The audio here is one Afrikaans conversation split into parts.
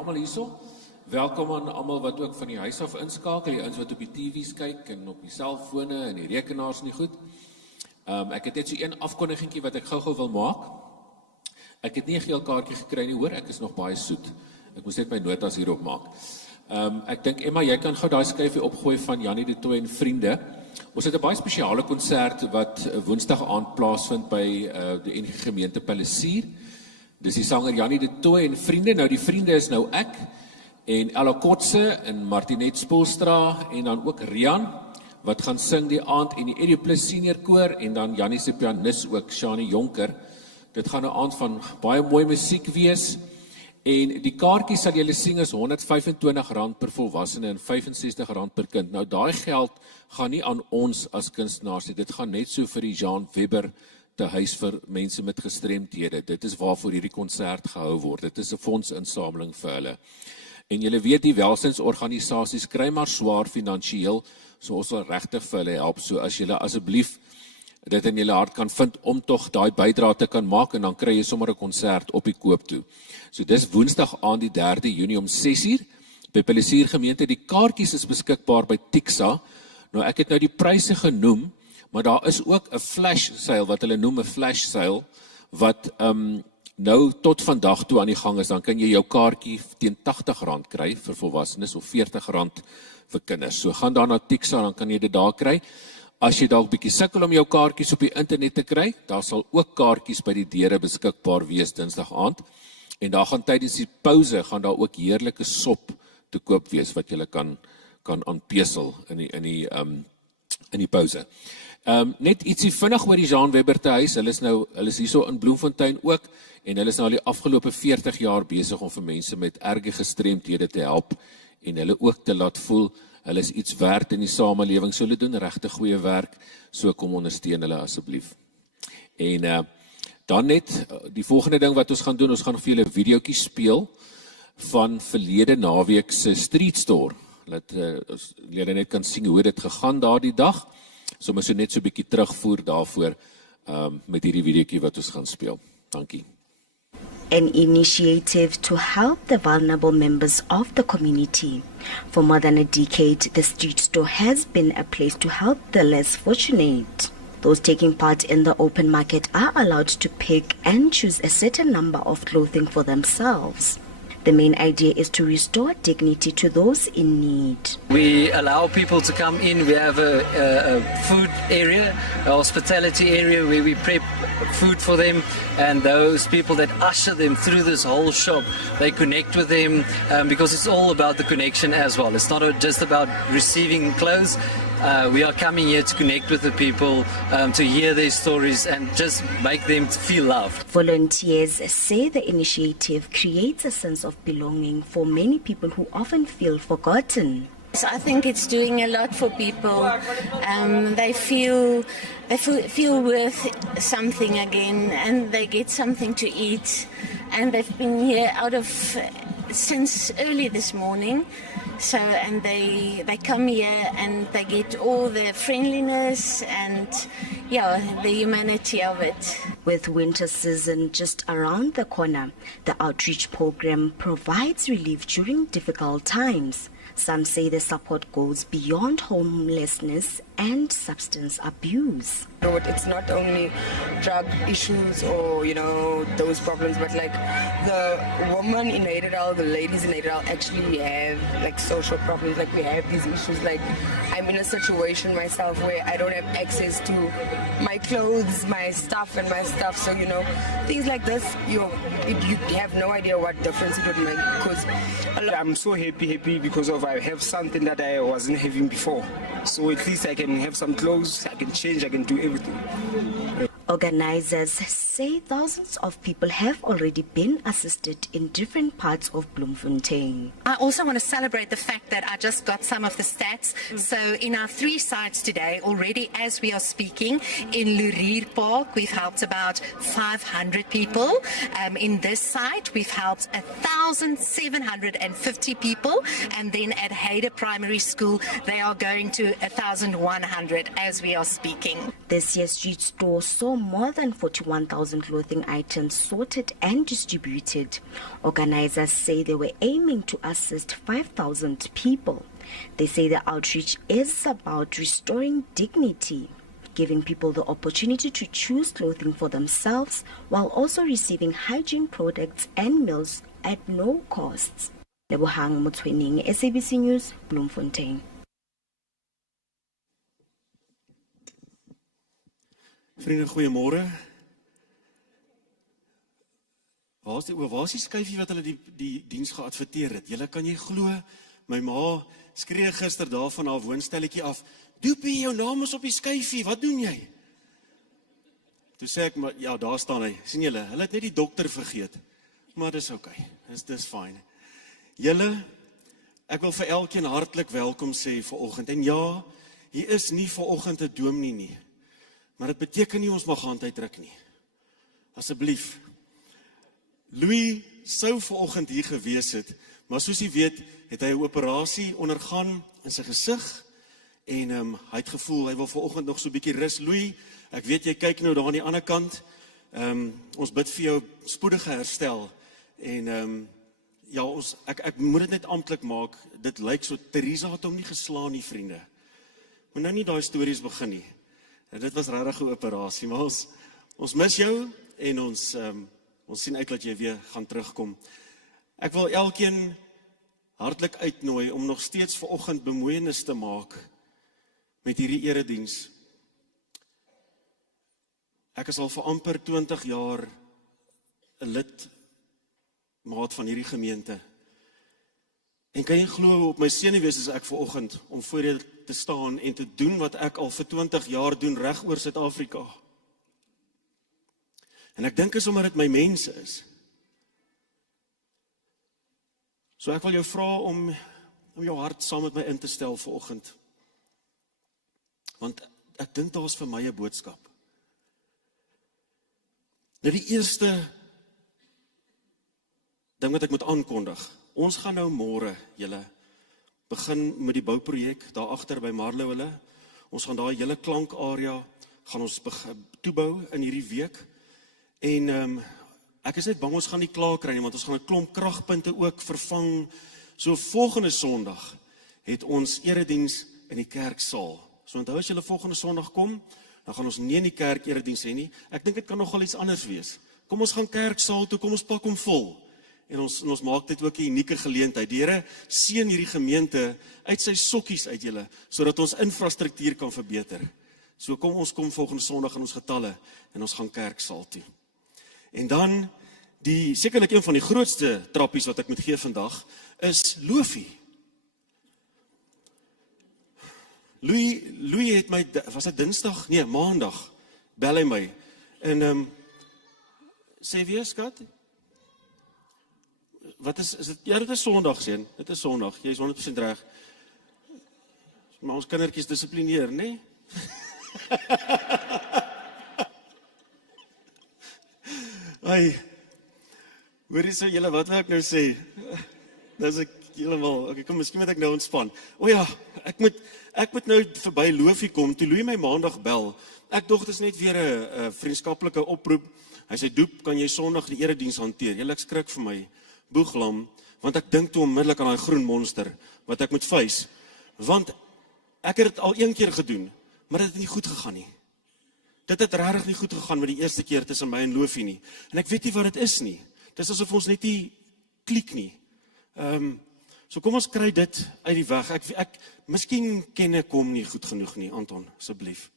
almal hierso. Welkom aan almal wat ook van die huis af inskakel, die ouens wat op die TV's kyk en op die selfone en die rekenaars en die goed. Ek het net so een afkondigingkie wat ek gou-gou wil maak. Ek het nie 'n geel kaartjie gekry nie, hoor, ek is nog baie soet. Ek moes net my notas hierop maak. Ek dink Emma, jy kan gou daai skyfie opgooi van Jannie de Tooy en vriende. Ons het 'n baie spesiale konsert wat Woensdag aand plaasvind by die NG Gemeente Palisier. Dis die sanger Jannie de Tooy en vriende. Nou die vriende is nou ek en Ella Kotse en Martinet Spoelstra en dan ook Rian wat gaan sing die aand en die Edu Plus senior koor en dan Jannie se pianis ook, Shani Jonker. Dit gaan 'n aand van baie mooi musiek wees. En die kaartjies sal julle sien is R125 per volwassene en R65 per kind. Nou daai geld gaan nie aan ons as kunstenaars nie. Dit gaan net so vir die Jean Webber te huis vir mense met gestremdhede. Dit is waarvoor hierdie konsert gehou word. Dit is 'n fondsinsameling vir hulle. En julle weet die welsynsorganisasies kry maar swaar finansiëel, so ons wil regtig vir hulle help. So as julle asseblief dit in julle hart kan vind om tog daai bydrae te kan maak en dan kry jy sommer 'n konsert op die koop toe. So dis Woensdag aand die 3de Junie om 6:00 by Palisier gemeente. Die kaartjies is beskikbaar by Tixa. Nou ek het nou die pryse genoem, maar daar is ook 'n flash sale wat hulle noem 'n flash sale wat nou tot vandag toe aan die gang is. Dan kan jy jou kaartjie teen R80 kry vir volwassenes of R40 vir kinders. So gaan daar na Tixa, dan kan jy dit daar kry. As jy dalk bietjie sukkel om jou kaartjies op die internet te kry, daar sal ook kaartjies by die deure beskikbaar wees Dinsdag aand. En daar gaan tydens die pouse gaan daar ook heerlike sop te koop wees wat jy kan aanpesel in die pouse. Net ietsie vinnig oor die Jean Webber te huis. Hulle is hierso in Bloemfontein ook en hulle is nou al die afgelope 40 jaar besig om vir mense met erge gestremdhede te help en hulle ook te laat voel hulle is iets werd in die samelewing. So hulle doen regtig goeie werk. So kom ondersteun hulle asseblief. En dan net die volgende ding wat ons gaan doen, ons gaan vir julle 'n videoetjie speel van verlede naweek se street store. Dat julle net kan sien hoe dit gegaan daardie dag. So ons moet net so 'n bietjie terugvoer daarvoor met hierdie videoetjie wat ons gaan speel. Dankie. An initiative to help the vulnerable members of the community. For more than a decade, the street store has been a place to help the less fortunate. Those taking part in the open market are allowed to pick and choose a certain number of clothing for themselves. The main idea is to restore dignity to those in need. We allow people to come in. We have a food area, a hospitality area where we prep food for them, and those people that usher them through this whole shop, they connect with them because it's all about the connection as well. It's not just about receiving clothes. We are coming here to connect with the people, to hear their stories and just make them feel loved. Volunteers say the initiative creates a sense of belonging for many people who often feel forgotten. So I think it's doing a lot for people. They feel worth something again, and they get something to eat. And they've been here since early this morning. So, and they come here and they get all the friendliness and the humanity of it. With winter season just around the corner, the outreach program provides relief during difficult times. Some say the support goes beyond homelessness and substance abuse. It's not only drug issues or, those problems, but like the women in Nederland, the ladies in Nederland actually have like social problems. Like we have these issues. Like I'm in a situation myself where I don't have access to my clothes, my stuff. So, things like this, you have no idea what difference it would make. Because I'm so happy because of I have something that I wasn't having before. So at least I can have some clothes, I can change, I can do everything. Organizers say thousands of people have already been assisted in different parts of Bloemfontein. I also want to celebrate the fact that I just got some of the stats. So in our 3 sites today, already as we are speaking, in Lurier Park, we've helped about 500 people. In this site, we've helped 1,750 people. And then at Hayder Primary School, they are going to 1,100 as we are speaking. This year's street store saw more than 41,000 clothing items sorted and distributed. Organizers say they were aiming to assist 5,000 people. They say the outreach is about restoring dignity, giving people the opportunity to choose clothing for themselves while also receiving hygiene products and meals at no costs. Lebohang Motwening, SABC News, Bloemfontein. Vriende, goeiemôre. Waar is die skyfie wat hulle die diens geadverteer het? Julle kan jy glo, my ma skree gister daar van haar woonstelletjie af. Doopie, jou naam is op die skyfie, wat doen jy? Toe sê ek, maar ja, daar staan hy. Sien julle, hulle het net die dokter vergeet. Maar dis okay, dis fyn. Julle, ek wil vir elkeen hartlik welkom sê vanoggend. En ja, hier is nie vanoggend 'n dominee nie. Maar dit beteken nie ons mag hand uitdruk nie. Asseblief. Louis sou vanoggend hier gewees het, maar soos jy weet, het hy 'n operasie ondergaan in sy gesig en hy het gevoel hy wil vanoggend nog so 'n bietjie rus. Louis, ek weet jy kyk nou daar aan die ander kant. Ons bid vir jou spoedige herstel en ja, ek moet dit net amptelik maak. Dit lyk so Teresa het hom nie geslaan nie, vriende. Moet nou nie daai stories begin nie. Dit was regtig 'n operasie, maar ons mis jou en ons sien uit dat jy weer gaan terugkom. Ek wil elkeen hartlik uitnooi om nog steeds vanoggend bemoeienis te maak met hierdie erediens. Ek is al vir amper 20 jaar 'n lidmaat van hierdie gemeente. En kan jy glo op my senuwees is ek vanoggend om voor julle te staan en te doen wat ek al vir 20 jaar doen reg oor Suid-Afrika. En ek dink is omdat dit my mense is. So ek wil jou vra om jou hart saam met my in te stel vanoggend. Want ek dink daar is vir my 'n boodskap. Nou die eerste ding wat ek moet aankondig. Ons gaan nou môre, julle, begin met die bouprojek daar agter by Marlow hulle. Ons gaan daai hele klankarea gaan ons toebou in hierdie week. En ek is net bang ons gaan nie klaar kry nie, want ons gaan 'n klomp kragpunte ook vervang. So volgende Sondag het ons erediens in die kerksaal. So onthou as julle volgende Sondag kom, dan gaan ons nie in die kerk erediens hê nie. Ek dink dit kan nogal iets anders wees. Kom ons gaan kerksaal toe, kom ons pak hom vol. En ons maak dit ook 'n unieke geleentheid. Die Here seën hierdie gemeente uit sy sokkies uit julle, sodat ons infrastruktuur kan verbeter. So ons kom volgende Sondag in ons getalle en ons gaan kerksaal toe. En dan sekerlik een van die grootste trappies wat ek moet gee vandag is Lofie. Louis het my, was dit Dinsdag? Nee, Maandag bel hy my. En sê weer skat? Wat is dit? Ja, dit is Sondag, seun. Dit is Sondag. Jy is 100% reg. Maar ons kindertjies dissiplineer, né? Nee? Ai. Hoorie so julle, wat wil ek nou sê? Dis ek heeltemal. Okay, kom, miskien moet ek nou ontspan. O ja, ek moet nou verby Lofie kom. Toe Louis my Maandag bel. Ek dink dit is net weer 'n vriendskaplike oproep. Hy sê, "Doep, kan jy Sondag die erediens hanteer?" Julle, ek skrik vir my boeglam, want ek dink toe onmiddellik aan daai groen monster wat ek moet face. Want ek het dit al een keer gedoen, maar dit het nie goed gegaan nie. Dit het regtig nie goed gegaan met die eerste keer tussen my en Lofie nie. En ek weet nie wat dit is nie. Dit is asof ons net nie klik nie. So kom ons kry dit uit die weg. Ek miskien ken ek hom nie goed genoeg nie, Anton, asseblief.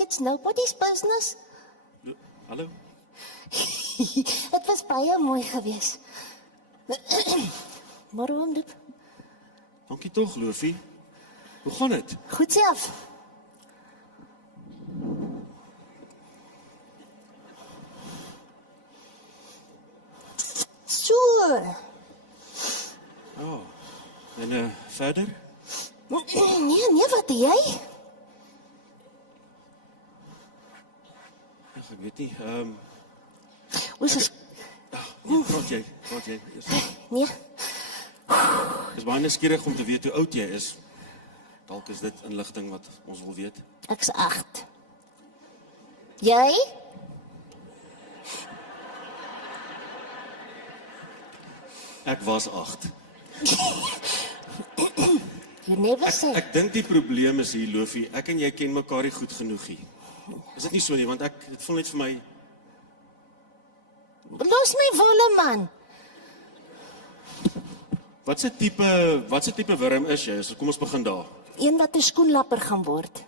It's nobody's business. Hallo? Dit was baie mooi geweest. Môre oom Diep. Dankie tog, Lofie. Hoe gaan dit? Goed self. So. Ja. En verder? Nee, wat doen jy? Ag, ek weet nie. Ons is Praat jy. nee. Ek is baie nuuskierig om te weet hoe oud jy is. Dalk is dit inligting wat ons wil weet. Ek's 8. Jy? Ek was 8. You never say. Ek dink die probleem is hier, Lofie, ek en jy ken mekaar nie goed genoeg nie. Is dit nie so nie, want dit voel net vir my Los my volle man. Wat se tipe wurm is jy? So kom ons begin daar. Een wat 'n skoenlapper gaan word.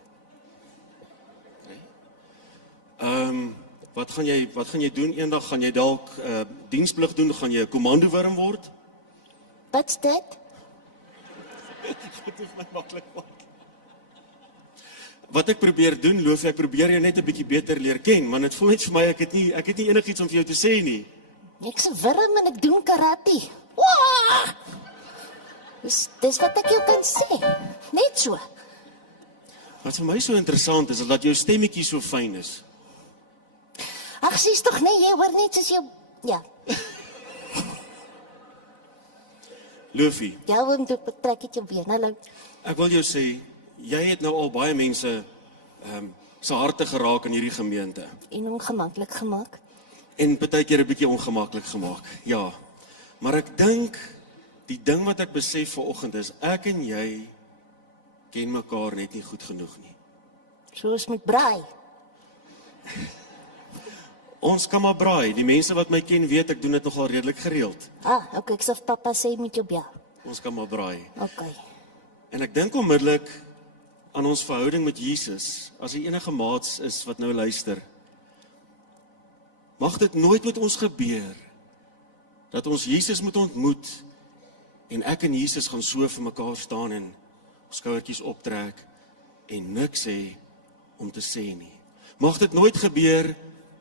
Wat gaan jy doen? Eendag gaan jy dalk diensplig doen, gaan jy 'n komandowurm word? Wat's dit? Dit is my maklik maak. Wat ek probeer doen, Lofie, ek probeer jou net 'n bietjie beter leer ken, want dit voel net vir my ek het nie enigiets om vir jou te sê nie. Ek's 'n wurm en ek doen karate. Wah! Dis wat ek jou kan sê. Net so. Wat vir my so interessant is dat jou stemmetjie so fyn is. Ag, sies tog nee, jy hoor net soos jou ja. Lofie, Ja, oom Diep, ek trek dit jou been. Hallo. ek wil jou sê, jy het nou al baie mense se harte geraak in hierdie gemeente. En hom gemaklik gemaak. En baie keer 'n bietjie ongemaklik gemaak. Ja. Maar ek dink die ding wat ek besef vanoggend is ek en jy ken mekaar net nie goed genoeg nie. Soos met braai. Ons kan maar braai. Die mense wat my ken weet ek doen dit nogal redelik gereeld. Okay, ek sê pappa sê met jou bel. Ons kan maar braai. Okay. En ek dink onmiddellik aan ons verhouding met Jesus. As hy enige maats is wat nou luister. Mag dit nooit met ons gebeur dat ons Jesus moet ontmoet en ek en Jesus gaan so vir mekaar staan en ons skouertjies optrek en niks sê om te sê nie. Mag dit nooit gebeur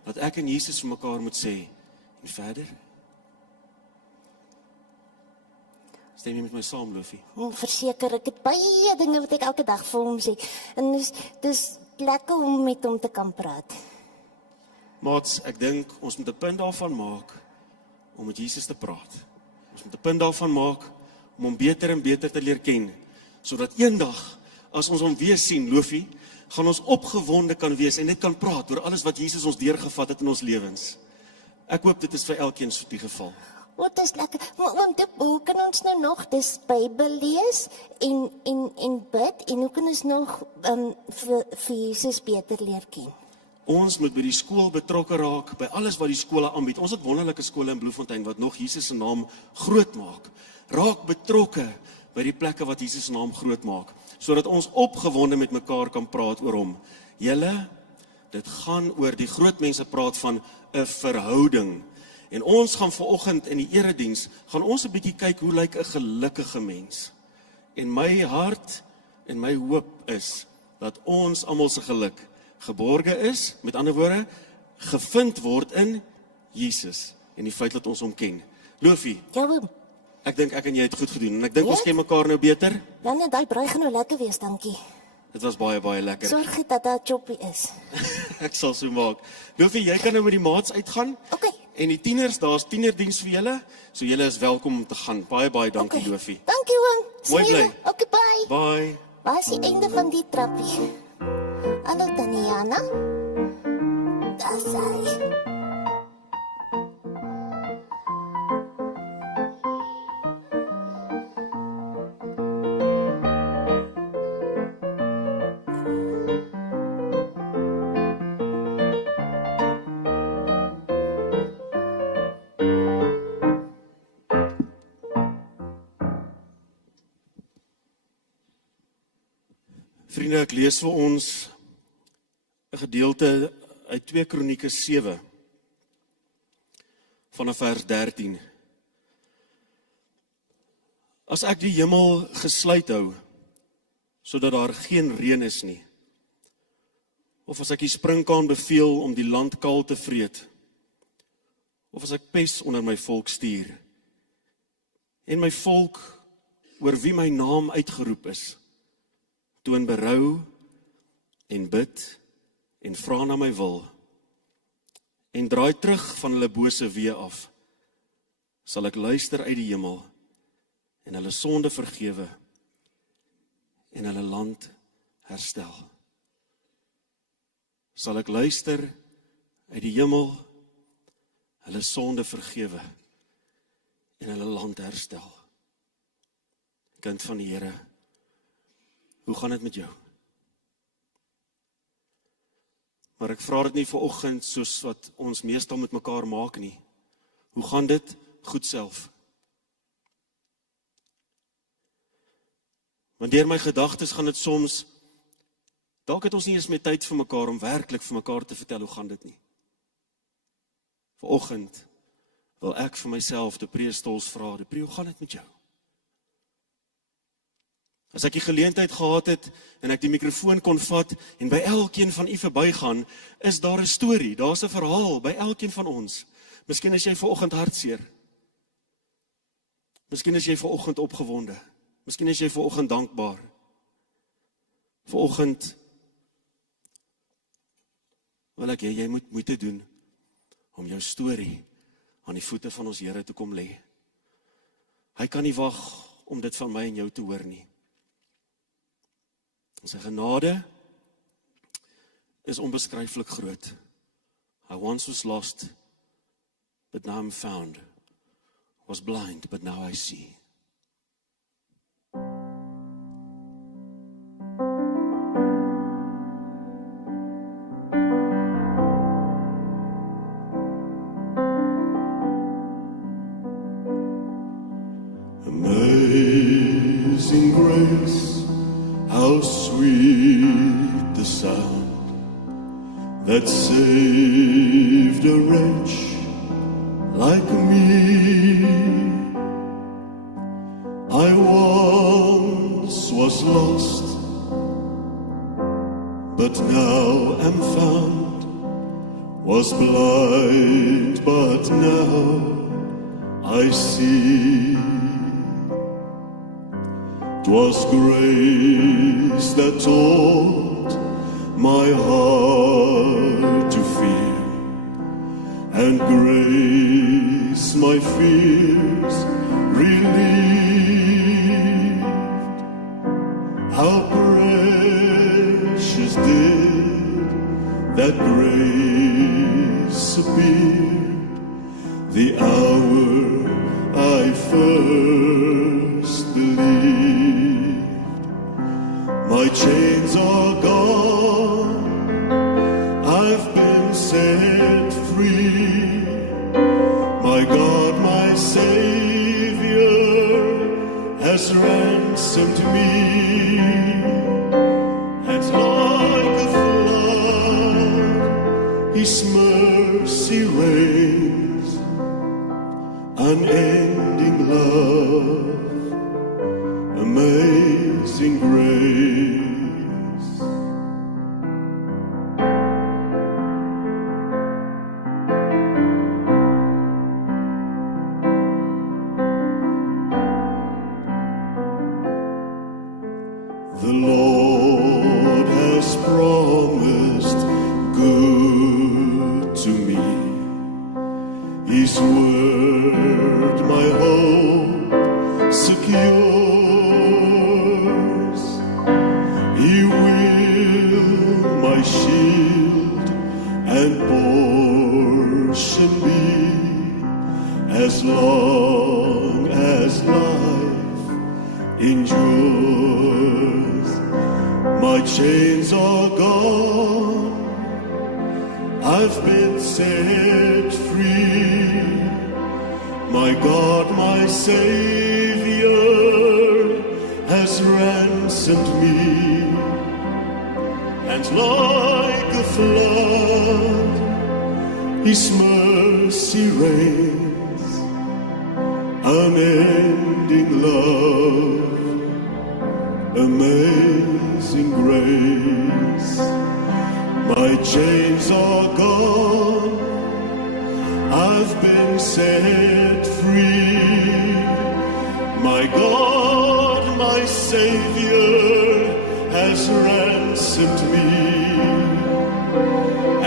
dat ek en Jesus vir mekaar moet sê en verder. Stem jy met my saam, Lofie? Verseker, ek het baie dinge wat ek elke dag vir hom sê. En dis lekker om met hom te kan praat. Maats, ek dink ons moet 'n punt daarvan maak om met Jesus te praat. Ons moet 'n punt daarvan maak om hom beter en beter te leer ken, sodat eendag as ons hom weer sien, Lofie, gaan ons opgewonde kan wees en net kan praat oor alles wat Jesus ons deurgevat het in ons lewens. Ek hoop dit is vir elkeen so die geval. Wat is lekker. Want hoe kan ons nou nog dis Bybel lees en bid en hoe kan ons nog vir Jesus beter leer ken? Ons moet by die skool betrokke raak, by alles wat die skole aanbied. Ons het wonderlike skole in Bloemfontein wat nog Jesus se naam groot maak. Raak betrokke by die plekke wat Jesus se naam groot maak, sodat ons opgewonde met mekaar kan praat oor hom. Julle, dit gaan oor die groot mense praat van 'n verhouding. En ons gaan vanoggend in die erediens gaan ons 'n bietjie kyk hoe lyk 'n gelukkige mens. En my hart en my hoop is dat ons almal se geluk geborge is, met ander woorde, gevind word in Jesus en die feit dat ons hom ken. Lofie, Ja, oom. ek dink ek en jy het goed gedoen en ek dink Ja? ons ken mekaar nou beter. Dan net daai braai gaan nou lekker wees, dankie. Dit was baie baie lekker. Sorg net dat daar choppie is. Ek sal so maak. Lofie, jy kan nou met die maats uitgaan. Okay. En die tieners, daar's tienerdiens vir julle, so julle is welkom om te gaan. Baie baie dankie, Okay. Lofie. Dankie oom. Mooi Sien bly. julle. Okay, bye. Bye. Waar is die einde van die trappie? Hallo Taniana. Daar sy. Vriende, ek lees vir ons 'n gedeelte uit 2 Kronieke 7 vanaf vers 13. As ek die hemel gesluit hou, sodat daar geen reën is nie, of as ek die sprinkaan beveel om die land kaal te vreet, of as ek pes onder my volk stuur, en my volk oor wie my naam uitgeroep is, toon berou en bid en vra na my wil, en draai terug van hulle bose weë af, sal ek luister uit die hemel en hulle sonde vergewe en hulle land herstel. Sal ek luister uit die hemel, hulle sonde vergewe en hulle land herstel. Kind van die Here, hoe gaan dit met jou? Maar ek vra dit nie vanoggend soos wat ons meestal met mekaar maak nie. Hoe gaan dit? Goed self. Want deur my gedagtes gaan dit soms, dalk het ons nie eens meer tyd vir mekaar om werklik vir mekaar te vertel hoe gaan dit nie. Vanoggend wil ek vir myself die preestols vra, hoe gaan dit met jou? As ek die geleentheid gehad het en ek die mikrofoon kon vat en by elkeen van u verbygaan, is daar 'n storie, daar's 'n verhaal by elkeen van ons. Miskien is jy vanoggend hartseer. Miskien is jy vanoggend opgewonde. Miskien is jy vanoggend dankbaar. Vanoggend wil ek hê jy moet moeite doen om jou storie aan die voete van ons Here te kom lê. Hy kan nie wag om dit van my en jou te hoor nie. Sy genade is onbeskryflik groot. I once was lost, but now I'm found. Was blind, but now I see. Amazing grace, how sweet the sound that saved a wretch like me. I once was lost, but now am found. Was blind, but now I see. 'Twas grace that taught my heart to fear, and grace my fears relieved. How precious did that grace appear, the hour I first believed. My chains are gone, I've been set free. My God, my Savior, has ransomed me. And like a flood, His mercy reigns, unending love, amazing grace. The Lord has promised good to me. His word my hope secures. He will my shield and portion be, as long as life endures. My chains are gone, I've been set free. My God, my Savior, has ransomed me. And like a flood, His mercy reigns, unending love, Amazing grace, my chains are gone, I've been set free. My God, my Savior has ransomed me,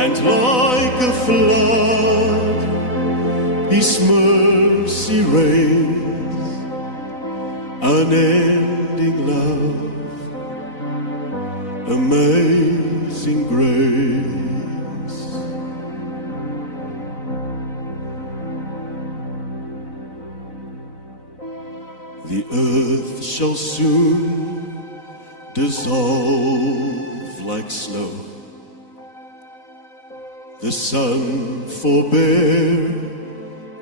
and like a flood, His mercy reigns, unending love, amazing grace. The earth shall soon dissolve like snow, the sun forbear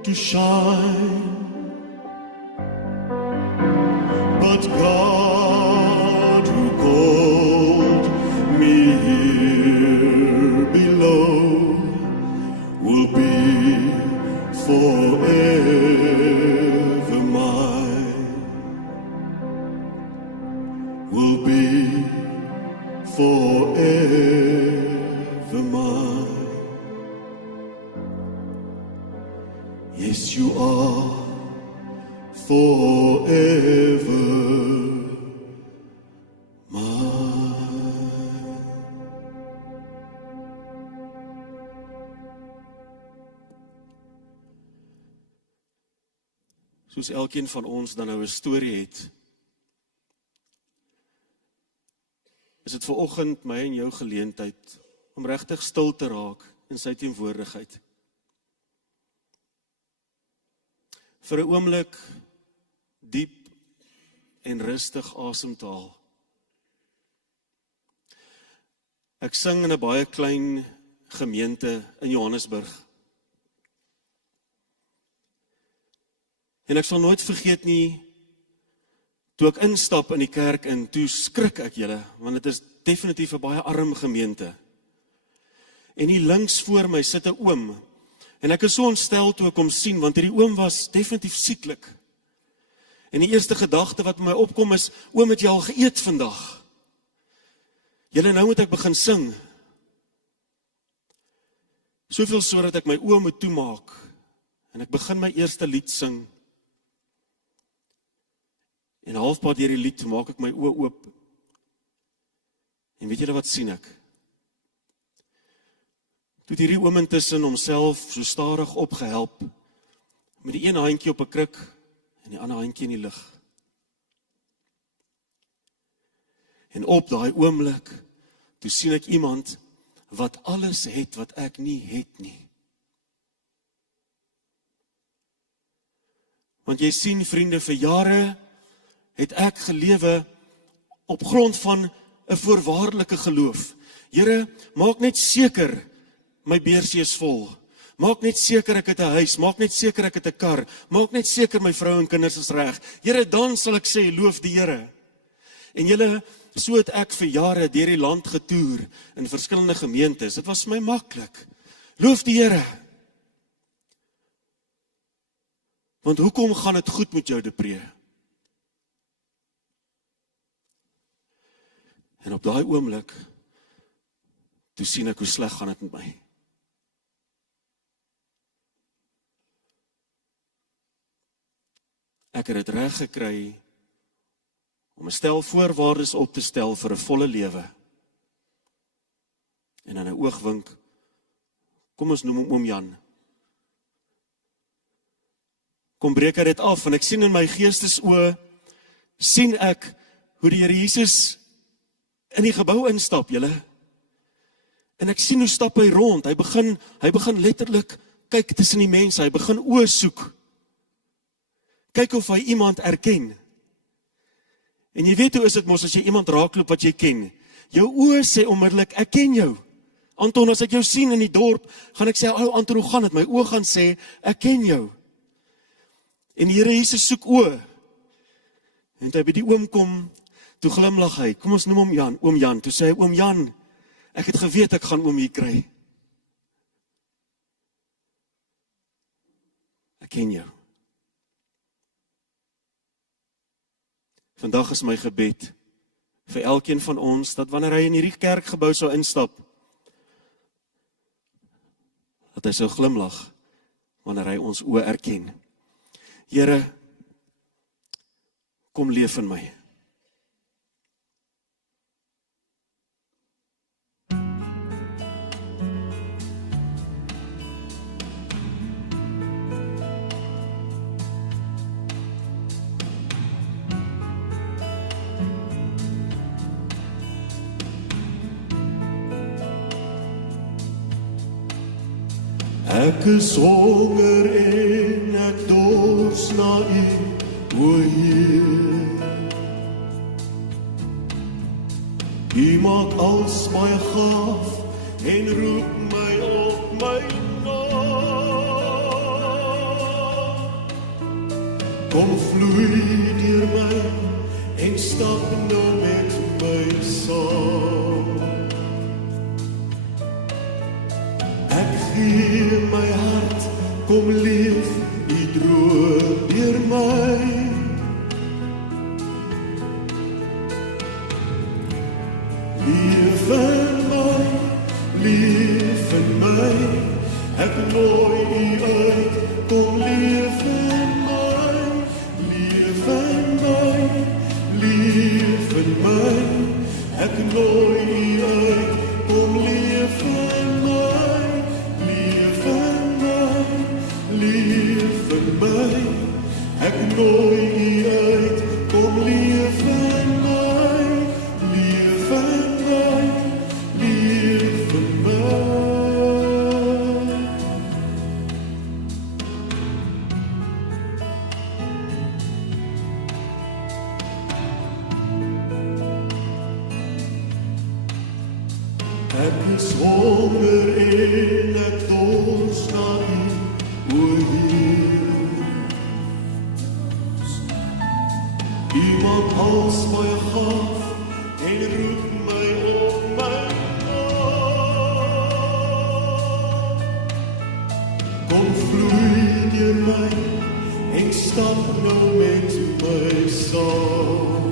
to shine, but God who called me here below will be forever mine, will be forever mine. Yes, you are forever mine. Soos elkeen van ons dan nou 'n storie het, is dit vanoggend my en jou geleentheid om regtig stil te raak in sy teenwoordigheid. Vir 'n oomblik diep en rustig asem te haal. Ek sing in 'n baie klein gemeente in Johannesburg. En ek sal nooit vergeet nie, toe ek instap in die kerk en toe skrik ek julle, want dit is definitief 'n baie arm gemeente. En hier links voor my sit 'n oom, en ek is so ontstel toe ek hom sien, want hierdie oom was definitief sieklik. En die eerste gedagte wat my opkom is, oom, het jy al geëet vandag? Julle, nou moet ek begin sing. Soveel so dat ek my oë moet toemaak, en ek begin my eerste lied sing. En halfpad deur die lied maak ek my oë oop. En weet julle wat sien ek? Toe het hierdie oom intussen homself so stadig opgehelp, met die een handjie op 'n kruk en die ander handjie in die lug. En op daai oomblik, toe sien ek iemand wat alles het wat ek nie het nie. Want jy sien, vriende, vir jare het ek gelewe op grond van 'n voorwaardelike geloof. Here, maak net seker my beursie is vol. Maak net seker ek het 'n huis, maak net seker ek het 'n kar, maak net seker my vrou en kinders is reg. Here, dan sal ek sê, loof die Here. En julle, so het ek vir jare deur die land getoer in verskillende gemeentes. Dit was vir my maklik. Loof die Here. Want hoekom gaan dit goed met jou, Depree? En op daai oomblik, toe sien ek hoe sleg gaan dit met my. Ek het dit reg gekry om 'n stel voorwaardes op te stel vir 'n volle lewe. En in 'n oogwink, kom ons noem hom oom Jan. Kom breek hy dit af en ek sien in my geestesoë, sien ek hoe die Here Jesus in die gebou instap, julle. En ek sien hoe stap hy rond. Hy begin letterlik kyk tussen die mense. Hy begin oë soek. Kyk of hy iemand erken. En jy weet hoe is dit mos as jy iemand raakloop wat jy ken. Jou oë sê onmiddellik, ek ken jou. Anton, as ek jou sien in die dorp, gaan ek sê, ou Anton, hoe gaan dit? My oë gaan sê, ek ken jou. En die Here Jesus soek oë. En toe by die oom kom, toe glimlag hy. Kom ons noem hom Jan, oom Jan. Toe sê hy, oom Jan, ek het geweet ek gaan oom hier kry. Ek ken jou. Vandag is my gebed vir elkeen van ons, dat wanneer hy in hierdie kerkgebou sou instap, dat hy sou glimlag, wanneer hy ons oë erken. Here, kom leef in my. Ek is honger en ek dors na U, o Heer. U maak als my gaaf en roep my op my naam. Kom vloei deur my en stap nou met my saam. Gee my hart, kom leef, U droom deur my. Leef in my, leef in my, ek nooi U uit, kom leef in my. Leef in my, leef in my, ek nooi U uit, kom leef in my. Leef in my, ek nooi U uit, kom leef in my, leef in my, leef in my. Ek is honger en ek dors na U, o Heer. U maak als my gaaf en roep my op my naam. Kom vloei deur my en stap nou met my saam.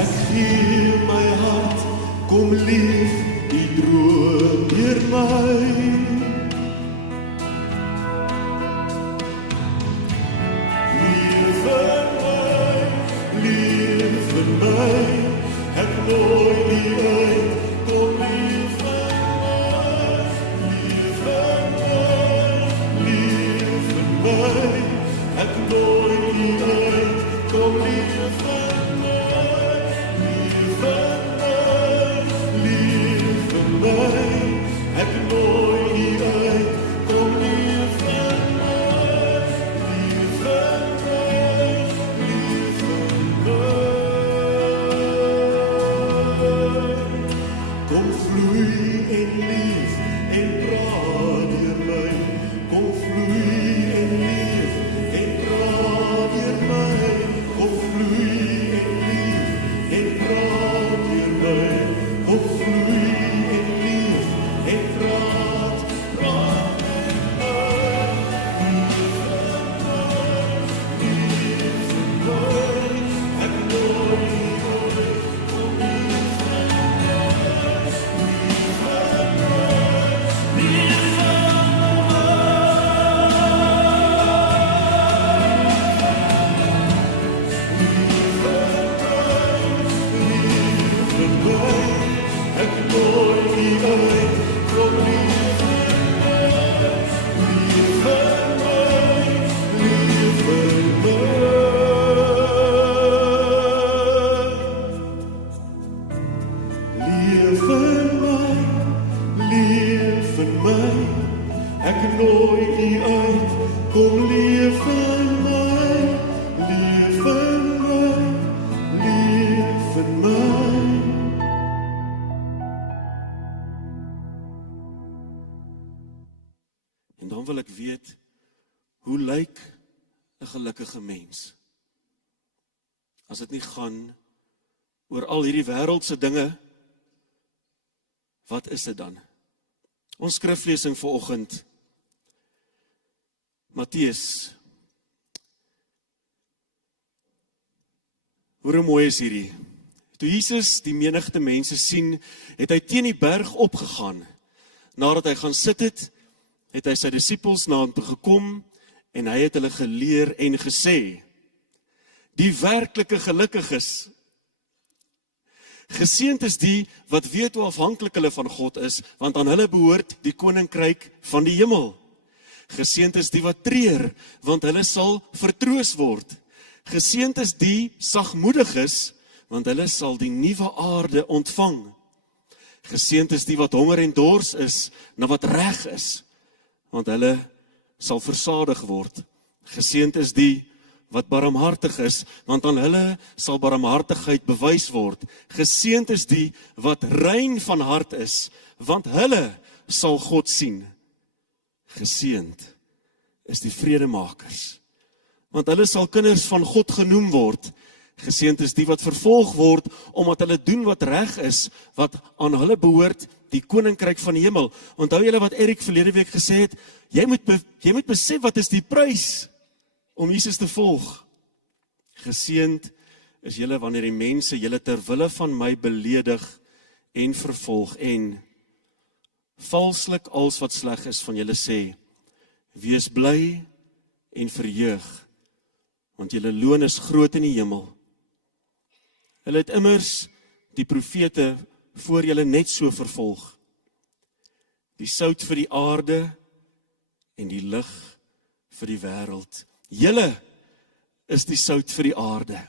Ek gee my hart, kom leef, U droom deur my. Leef in my, leef in my, ek nooi U uit, kom leef in my. Leef in my, leef in my, ek nooi U uit, kom leef in my. Leef in my, ek nooi U uit, kom leef in my, leef in my, leef in my. Kom vloei en leef en praat deur my, kom vloei en leef en praat deur my, kom vloei en leef en praat deur my, kom vloei. En dan wil ek weet, hoe lyk 'n gelukkige mens? As dit nie gaan oor al hierdie wêreldse dinge, wat is dit dan? Ons skriflesing vanoggend, Matteus Hoe mooi is hierdie. Toe Jesus die menigte mense sien, het hy teen die berg opgegaan. Nadat hy gaan sit het, het hy sy disippels na hom toe gekom en hy het hulle geleer en gesê, die werklike gelukkiges, geseënd is die wat weet hoe afhanklik hulle van God is, want aan hulle behoort die koninkryk van die hemel. Geseënd is die wat treur, want hulle sal vertroos word. Geseënd is die sagmoediges, want hulle sal die nuwe aarde ontvang. Geseënd is die wat honger en dors is, na wat reg is, want hulle sal versadig word. Geseënd is die wat barmhartig is, want aan hulle sal barmhartigheid bewys word. Geseënd is die wat rein van hart is, want hulle sal God sien. Geseënd is die vredemakers, want hulle sal kinders van God genoem word. Geseënd is die wat vervolg word, omdat hulle doen wat reg is, wat aan hulle behoort, die koninkryk van die hemel. Onthou julle wat Erik verlede week gesê het, jy moet besef wat is die prys om Jesus te volg. Geseënd is julle wanneer die mense julle ter wille van my beledig en vervolg en valslik als wat sleg is van julle sê. Wees bly en verheug, want julle loon is groot in die hemel. Hulle het immers die profete voor julle net so vervolg. Die sout vir die aarde en die lig vir die wêreld. Julle is die sout vir die aarde.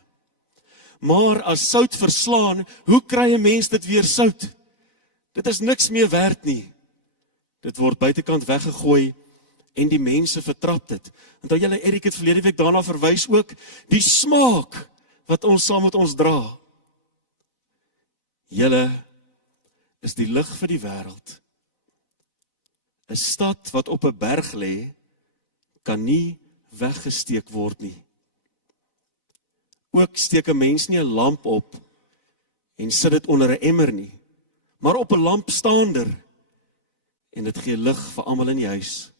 Maar as sout verslaan, hoe kry 'n mens dit weer sout? Dit is niks meer werd nie. Dit word buitekant weggegooi en die mense vertrap dit. Onthou julle, Erik het verlede week daarna verwys ook, die smaak wat ons saam met ons dra. Julle is die lig vir die wêreld. 'n Stad wat op 'n berg lê, kan nie weggesteek word nie. Ook steek 'n mens nie 'n lamp op en sit dit onder 'n emmer nie, maar op 'n lampstaander en dit gee lig vir almal in die huis.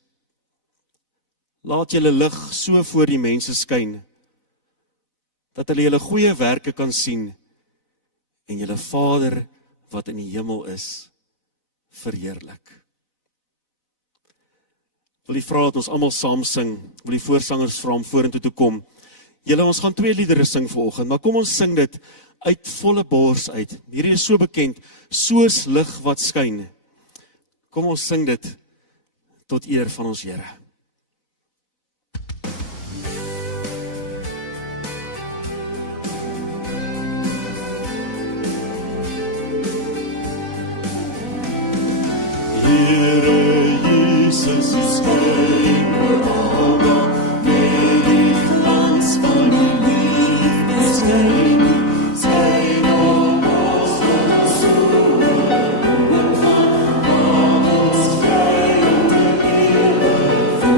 Laat julle lig so voor die mense skyn, dat hulle julle goeie werke kan sien en julle Vader wat in die hemel is, verheerlik. Wil die vra dat ons almal saam sing, wil die voorsangers vra om vorentoe toe kom. Julle, ons gaan 2 liedere sing vanoggend, maar kom ons sing dit uit volle bors uit. Hierdie is so bekend, soos lig wat skyn. Kom ons sing dit tot eer van ons Here. Here Jesus is skyn oor almal, met die glans van die liefde skyn, skyn om ons soul, oor van al ons vyande eeuwig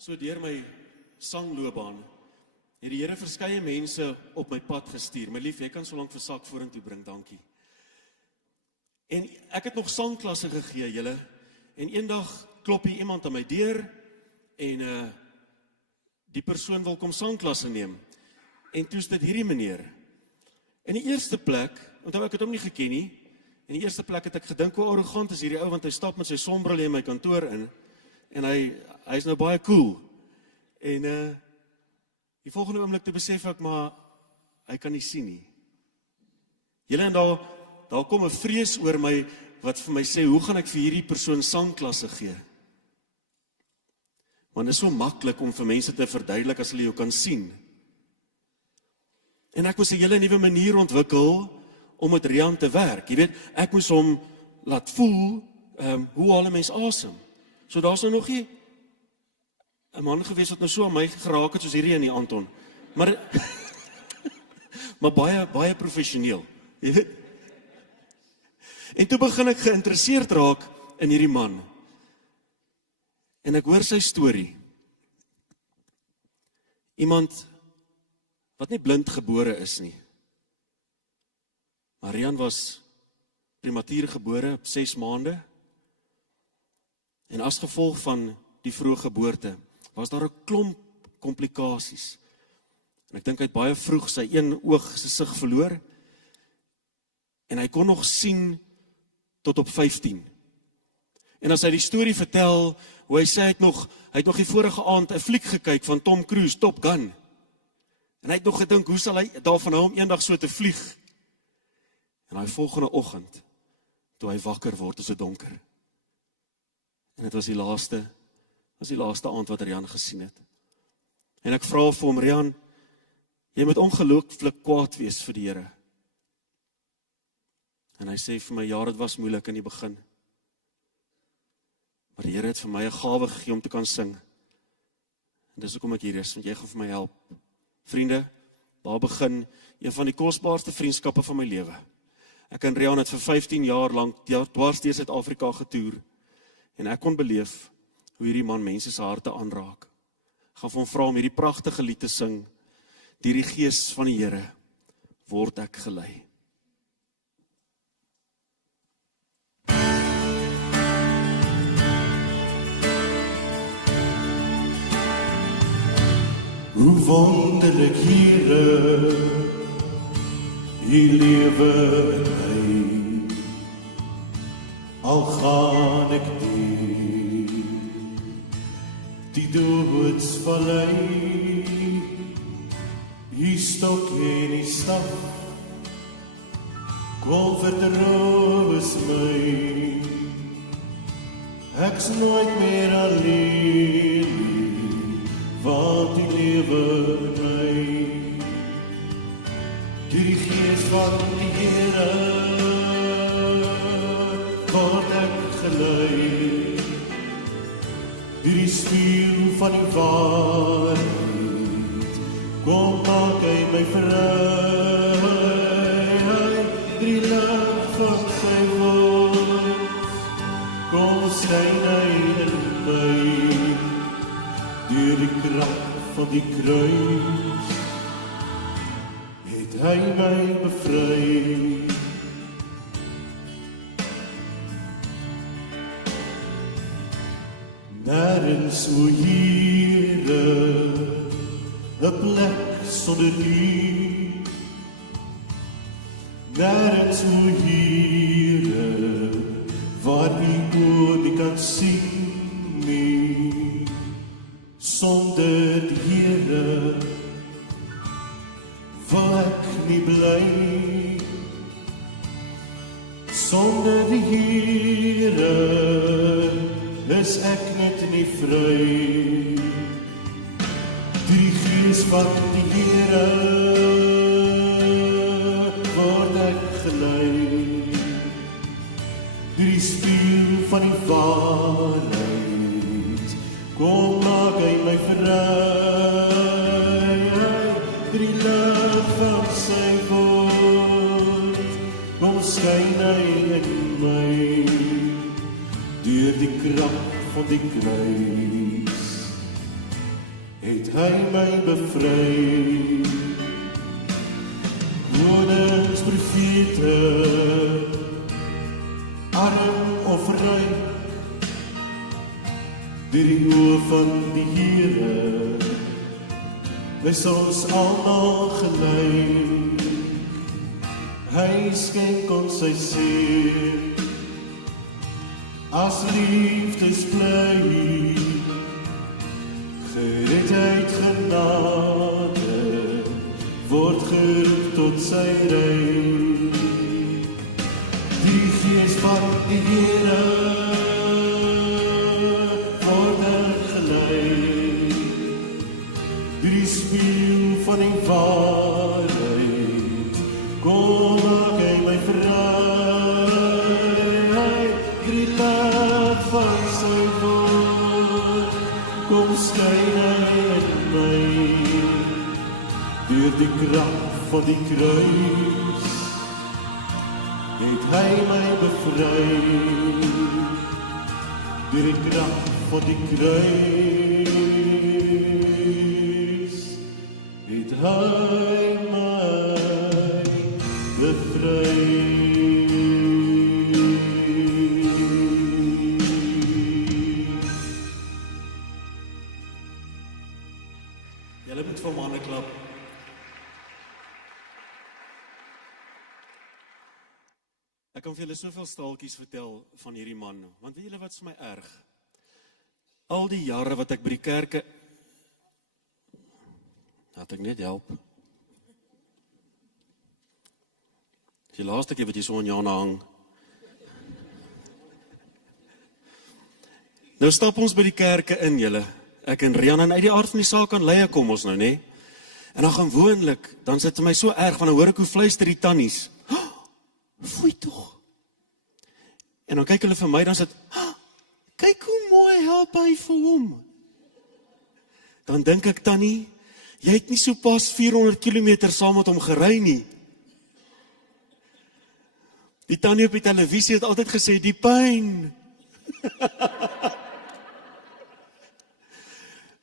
so deur my sangloopbaan, het die Here verskeie mense op my pad gestuur. My lief, jy kan so lank vir sak vorentoe bring, dankie. En ek het nog sangklasse gegee, julle, en eendag klop hier iemand aan my deur, en die persoon wil kom sangklasse neem. En toe is dit hierdie meneer. In die eerste plek, onthou ek het hom nie geken nie, in die eerste plek het ek gedink, hoe arrogant is hierdie ou, want hy stap met sy sonbril in my kantoor in, en hy is nou baie cool. En die volgende oomblik te besef ek, maar hy kan nie sien nie. Julle, en daar kom 'n vrees oor my, wat vir my sê, hoe gaan ek vir hierdie persoon sangklasse gee? Want dit is so maklik om vir mense te verduidelik as hulle jou kan sien. En ek moes 'n hele nuwe manier ontwikkel om met Rian te werk. Jy weet, ek moes hom laat voel, hoe haal 'n mens asem. So daar's nou nog nie 'n man gewees wat nou so aan my geraak het soos hierdie in die Anton. Maar baie professioneel, jy weet. En toe begin ek geïnteresseerd raak in hierdie man. En ek hoor sy storie. Iemand wat nie blind gebore is nie. Marian was prematuur gebore op 6 maande. En as gevolg van die vroeë geboorte, was daar 'n klomp komplikasies. En ek dink hy het baie vroeg sy een oog se sig verloor. En hy kon nog sien tot op 15. En as hy die storie vertel, hoe hy sê hy het nog die vorige aand 'n fliek gekyk van Tom Cruise, Top Gun. En hy het nog gedink, hoe sal hy daarvan hou om eendag so te vlieg? En hy volgende oggend, toe hy wakker word, is dit donker. En dit was die laaste aand wat Rian gesien het. En ek vra vir hom, Rian, jy moet ongelooflik kwaad wees vir die Here. En hy sê vir my, ja, dit was moeilik in die begin. Maar die Here het vir my 'n gawe gegee om te kan sing. En dis hoekom ek hier is, want jy gaan vir my help. Vriende, daar begin een van die kosbaarste vriendskappe van my lewe. Ek en Rian het vir 15 jaar lank dwars deur Suid-Afrika getoer. En ek kon beleef hoe hierdie man mense se harte aanraak. Ek gaan vir hom vra om hierdie pragtige lied te sing. Deur die Gees van die Here word ek gelei. Hoe wonderlik, Here, U lewe in my. Al gaan ek die doodsvallei, U stok en U staf, kom vertroos my. Ek's nooit meer alleen, want U lewe in my. Deur die Gees van die Here word ek gelei. Deur die spieël van die waarheid kom maak hy my vry. Deur die lig van sy woord kom skyn hy in my. Deur die krag van die kruis het hy my bevry. Nergens, o Here, 'n plek sonder U. Nergens, o Here, waar U oë nie kan sien nie. Sonder die Here wil ek nie bly. Sonder die Here is ek net nie vry. Die Gees van die Here word ek gelei. Die spieël van die waarheid kom maak hy my vry. Die lig van sy woord kom skyn hy in my. Deur die krag van die kruis het hy my bevry. Konings, profete, arm of ryk, deur die oë van die Here, wys ons almal gelyk. Hy skenk ons sy seën, as liefdesbly, geredheid genade, word geroep tot sy rein. Die gees van die Here word gelei, die spieël van die waarheid, kom maak hy my vry, die lig van sy woord, kom skyn hy in my, deur die krag van die kruis, het hy my bevry, deur die krag van die kruis, het hy my bevry. Julle moet vir manne klap. Ek kan vir julle soveel staaltjies vertel van hierdie man, want weet julle wat is my erg? Al die jare wat ek by die kerke, laat ek net help. Dis die laaste keer wat jy so aan Jana hang. Nou stap ons by die kerke in, julle. Ek en Rian, en uit die aard van die saak aan leie kom ons nou, nê? En dan gewoonlik, dan sit het my so erg, want dan hoor ek hoe fluister die tannies. Foei toch. En dan kyk hulle vir my, dan sit, kyk hoe mooi help hy vir hom. Dan dink ek, Tannie, jy het nie so pas 400 kilometer saam met hom gery nie. Die tannie op die televisie het altyd gesê, die pyn.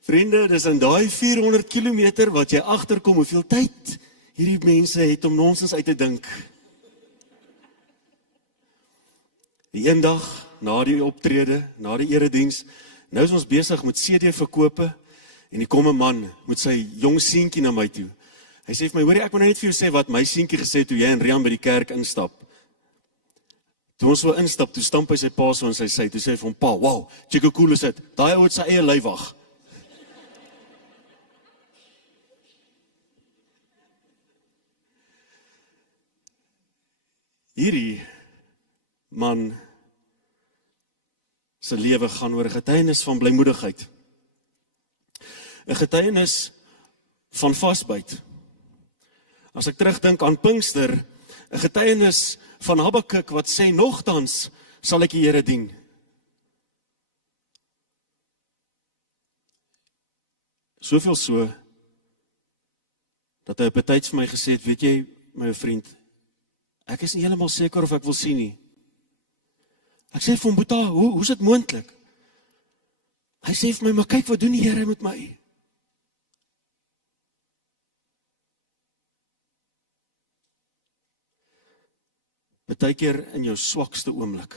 Vriende, dis in daai 400 kilometer wat jy agterkom, hoeveel tyd hierdie mense het om nonsens uit te dink. Die een dag, na die optrede, na die erediens, nou is ons besig met CD verkope, en die kom 'n man met sy jong seentjie na my toe. Hy sê vir my, hoorie, ek wil net vir jou sê wat my seentjie gesê toe jy en Rian by die kerk instap. Toe ons so instap, toe stamp hy sy pa so in sy sy, toe sê hy vir hom, pa, wow, check hoe cool is dit, daai ou het sy eie lyfwag. Hierdie man se lewe gaan oor 'n getuienis van blymoedigheid. 'n Getuienis van vasbyt. As ek terugdink aan Pinkster, 'n getuienis van Habakuk wat sê, nogtans sal ek die Here dien. Soveel so, dat hy op 'n tyd vir my gesê het, weet jy, my vriend, ek is nie heeltemal seker of ek wil sien nie. Ek sê vir hom, Boeta, hoe is dit moontlik? Hy sê vir my, maar kyk wat doen die Here met my. Partykeer in jou swakste oomblik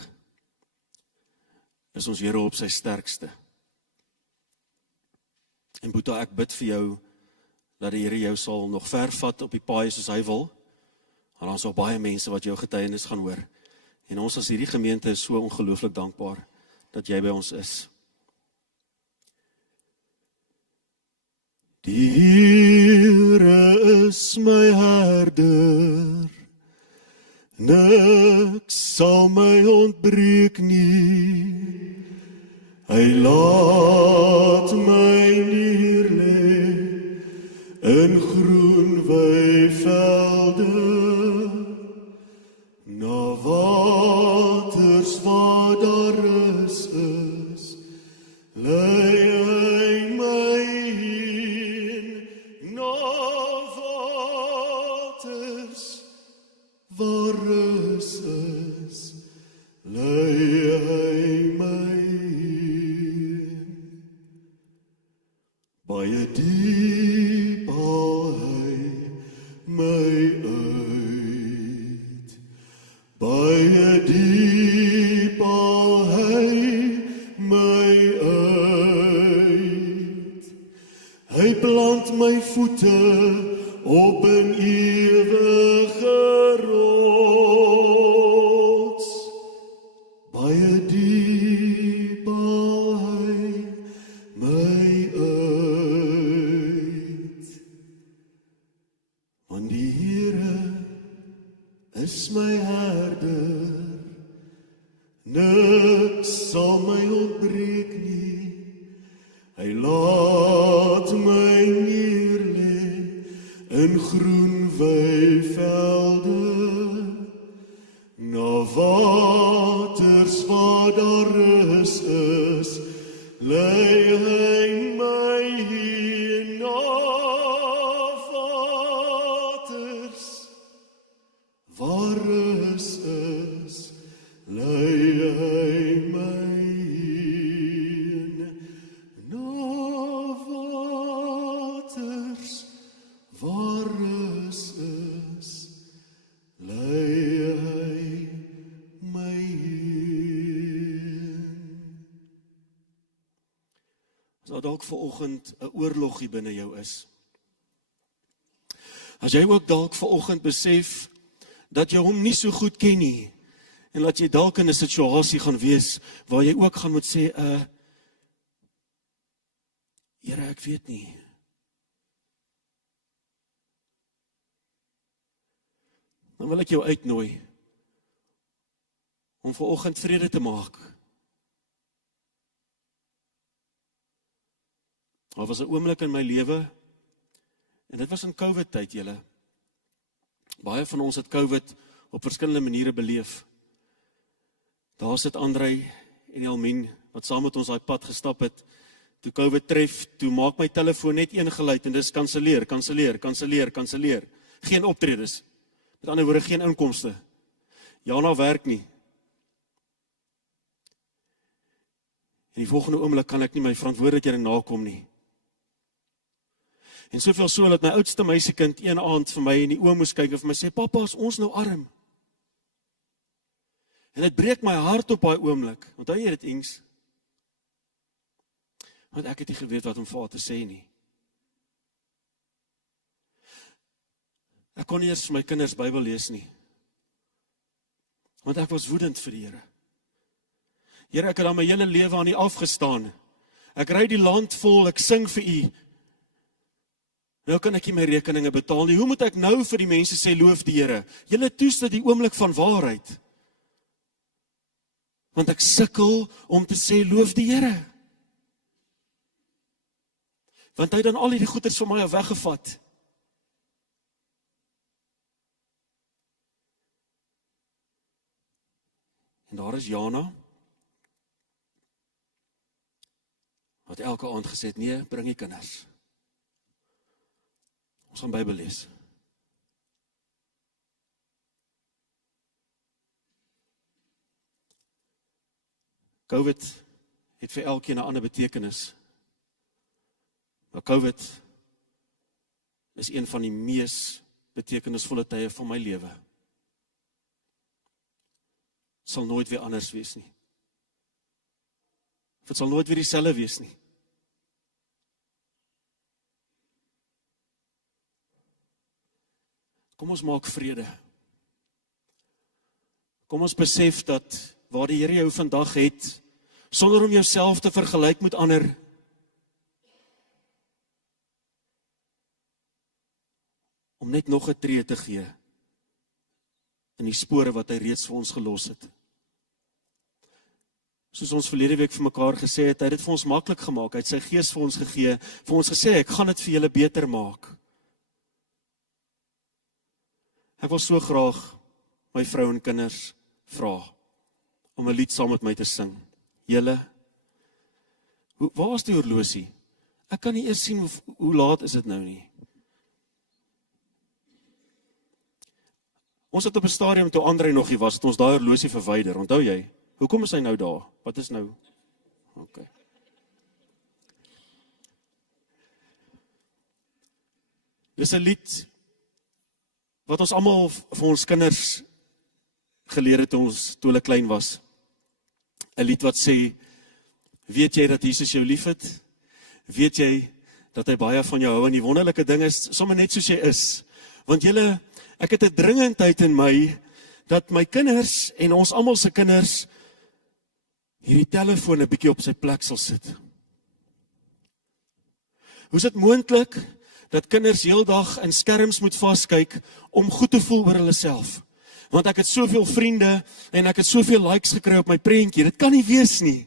is ons Here op sy sterkste. En Boeta, ek bid vir jou dat die Here jou sal nog ver vat op die paai soos hy wil. En daar is al baie mense wat jou getuienis gaan hoor. En ons as hierdie gemeente is so ongelooflik dankbaar dat jy by ons is. Die Here is my herder, niks sal my ontbreek nie. Hy laat my neerlê in groen weivelde, na waters waar daar rus is, lei hy my heen, na waters waar rus is, lei hy my heen. Baie diep haal hy my uit. Hy plant my voete op 'n ewige rots. Baie diep haal hy my uit. Want die Here is my herder, niks sal my ontbreek nie. Hy laat my neerlê in groen weivelde, na waters waar daar rus is, lei hy my heen na waters waar rus is, lei hy my heen na waters waar rus is, lei hy my heen. As daar dalk vanoggend 'n oorlog hier binne jou is, as jy ook dalk vanoggend besef dat jy hom nie so goed ken nie, en dat jy dalk in 'n situasie gaan wees waar jy ook gaan moet sê, Here, ek weet nie. Dan wil ek jou uitnooi om vanoggend vrede te maak. Daar was 'n oomblik in my lewe, en dit was in COVID-tyd, julle. Baie van ons het COVID op verskillende maniere beleef. Daar sit Andrei en Elmien, wat saam met ons daai pad gestap het. Toe COVID tref, toe maak my telefoon net een geluid, en dis kanselleer, kanselleer, kanselleer, kanselleer. Geen optredes. Met ander woorde, geen inkomste. Jana werk nie. En die volgende oomblik kan ek nie my verantwoordelikhede nakom nie. En soveel so dat my oudste meisiekind een aand vir my in die oë moes kyk en vir my sê, "Pappa, is ons nou arm?" En dit breek my hart op daai oomblik. Onthou jy dit, Ings? Want ek het nie geweet wat om vir haar te sê nie. Ek kon nie eers vir my kinders Bybel lees nie. Want ek was woedend vir die Here. Here, ek het aan my hele lewe aan U afgestaan. Ek ry die land vol, ek sing vir U. Nou kan ek nie my rekeninge betaal nie. Hoe moet ek nou vir die mense sê, loof die Here? Julle toets dit die oomblik van waarheid. Want ek sukkel om te sê, loof die Here. Want hy het dan al hierdie goeders van my af weggevat. En daar is Jana, wat elke aand gesê het, nee, bring die kinders. Ons gaan Bybel lees. COVID het vir elkeen 'n ander betekenis. Maar COVID is een van die mees betekenisvolle tye van my lewe. Het sal nooit weer anders wees nie. Of het sal nooit weer dieselfde wees nie. Kom ons maak vrede. Kom ons besef dat waar die Here jou vandag het, sonder om jouself te vergelyk met ander, om net nog 'n tree te gee in die spore wat hy reeds vir ons gelos het. Soos ons verlede week vir mekaar gesê het, hy het dit vir ons maklik gemaak, hy het sy gees vir ons gegee, vir ons gesê, ek gaan dit vir julle beter maak. Ek wil so graag my vrou en kinders vra om 'n lied saam met my te sing. Julle, waar is die horlosie? Ek kan nie eers sien hoe laat is dit nou nie. Ons het op 'n stadium toe Andrei nog hier was, het ons daai horlosie verwyder. Onthou jy? Hoekom is hy nou daar? Wat is nou? Okay. Dis 'n lied wat ons almal vir ons kinders geleer het ons toe hulle klein was. 'n Lied wat sê, weet jy dat Jesus jou liefhet? Weet jy dat hy baie van jou hou? En die wonderlike ding is, sommer net soos jy is. Want julle, ek het 'n dringendheid in my, dat my kinders en ons almal se kinders hierdie telefoon 'n bietjie op sy plek sal sit. Hoe is dit moontlik dat kinders heeldag in skerms moet vaskyk om goed te voel oor hulle self? Want ek het soveel vriende en ek het soveel likes gekry op my prentjie. Dit kan nie wees nie.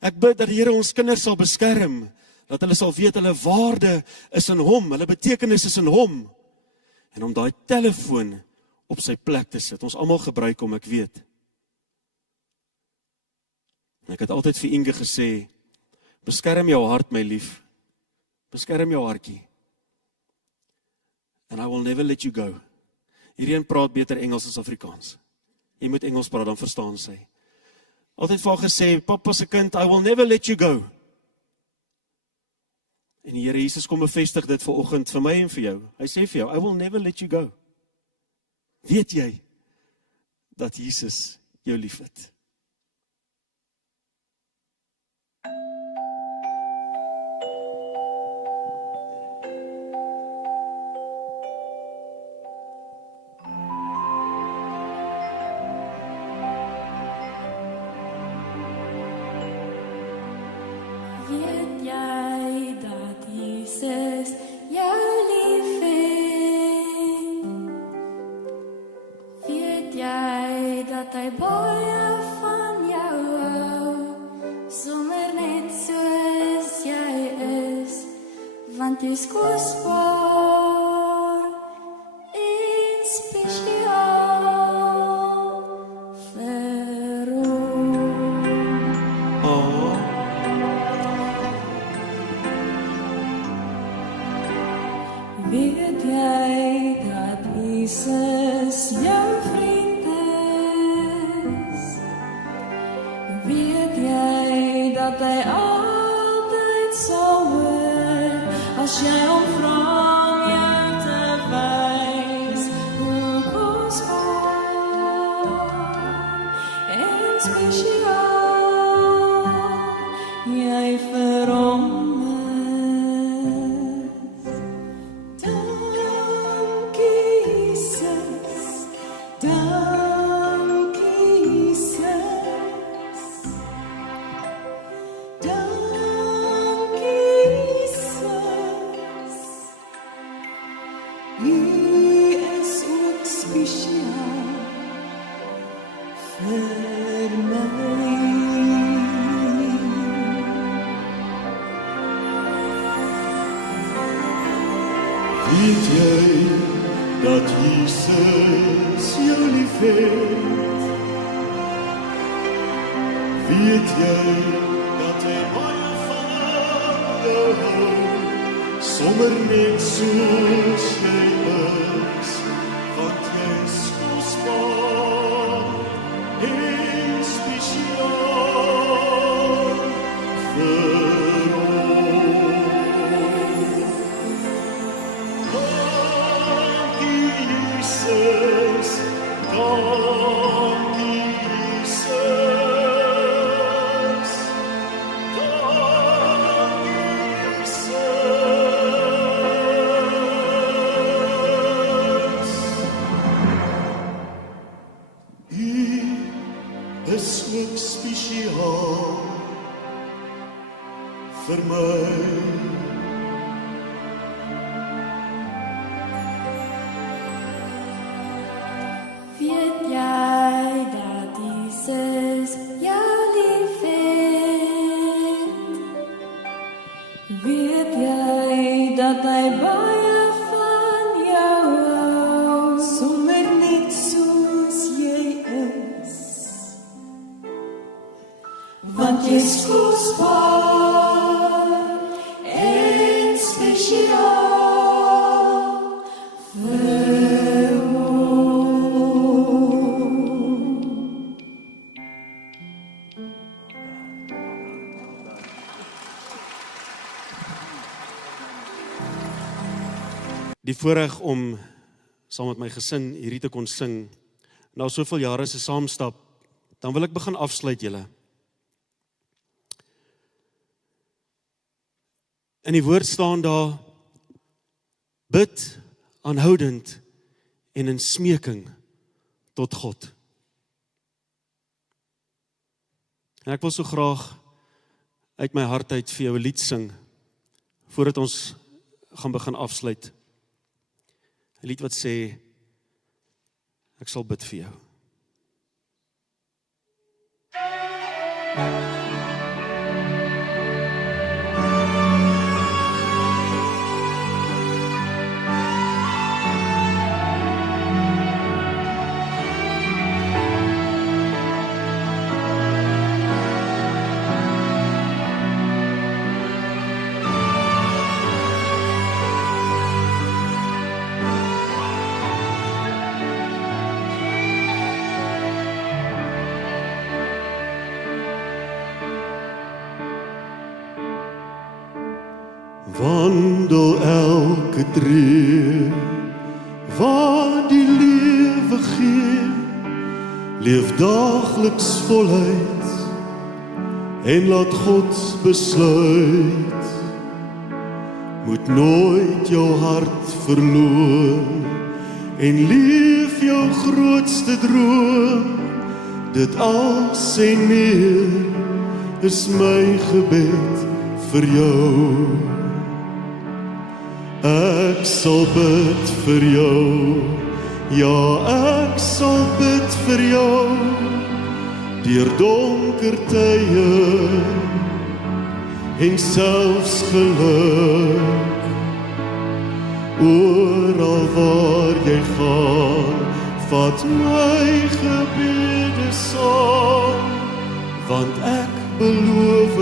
Ek bid dat die Here ons kinders sal beskerm, dat hulle sal weet hulle waarde is in hom, hulle betekenis is in hom. En om daai telefoon op sy plek te sit. Ons almal gebruik hom, ek weet. En ek het altyd vir Inge gesê, beskerm jou hart, my lief. Beskerm jou hartjie. And I will never let you go. Hierdie een praat beter Engels as Afrikaans. Jy moet Engels praat, dan verstaan sy. Altyd vir haar gesê, papa se kind, I will never let you go. En die Here Jesus kom bevestig dit vanoggend vir my en vir jou. Hy sê vir jou, I will never let you go. Weet jy dat Jesus jou liefhet? Weet jy dat Jesus jou liefhet? Weet jy dat hy baie van jou hou, sommer net soos jy is, want jy's kosbaar en spesiaal vir hom. Weet jy dat Jesus jou vriend is? Weet jy dat hy altyd sal hoor as jy hom vra om jou te wys hoe kosbaar en spesiaal jy vir hom is? Weet jy dat Jesus jou liefhet? Weet jy dat hy baie van jou hou, sommer net soos jy is, want jy's kosbaar en spesiaal vir hom. Dankie Jesus, dankie Jesus, dankie Jesus. U is ook spesiaal vir my. Weet jy dat Jesus jou liefhet? Weet jy dat hy baie van jou hou, sommer net soos jy is, want jy's kosbaar en spesiaal vir Die voorreg om saam met my gesin hierdie te kon sing. Na soveel jare se saamstap, dan wil ek begin afsluit julle. In die woord staan daar, bid aanhoudend en in smeking tot God. En ek wil so graag uit my hart uit vir jou 'n lied sing, voordat ons gaan begin afsluit. 'n Lied wat sê, ek sal bid vir jou. Wandel elke tree waar die lewe gee, leef daagliks voluit en laat God besluit. Moet nooit jou hart verloor en leef jou grootste droom. Dit alles en meer is my gebed vir jou. Ek sal bid vir jou, ja ek sal bid vir jou, deur donker tye en selfs geluk. Oral waar jy gaan, vat my gebede saam, want ek beloof,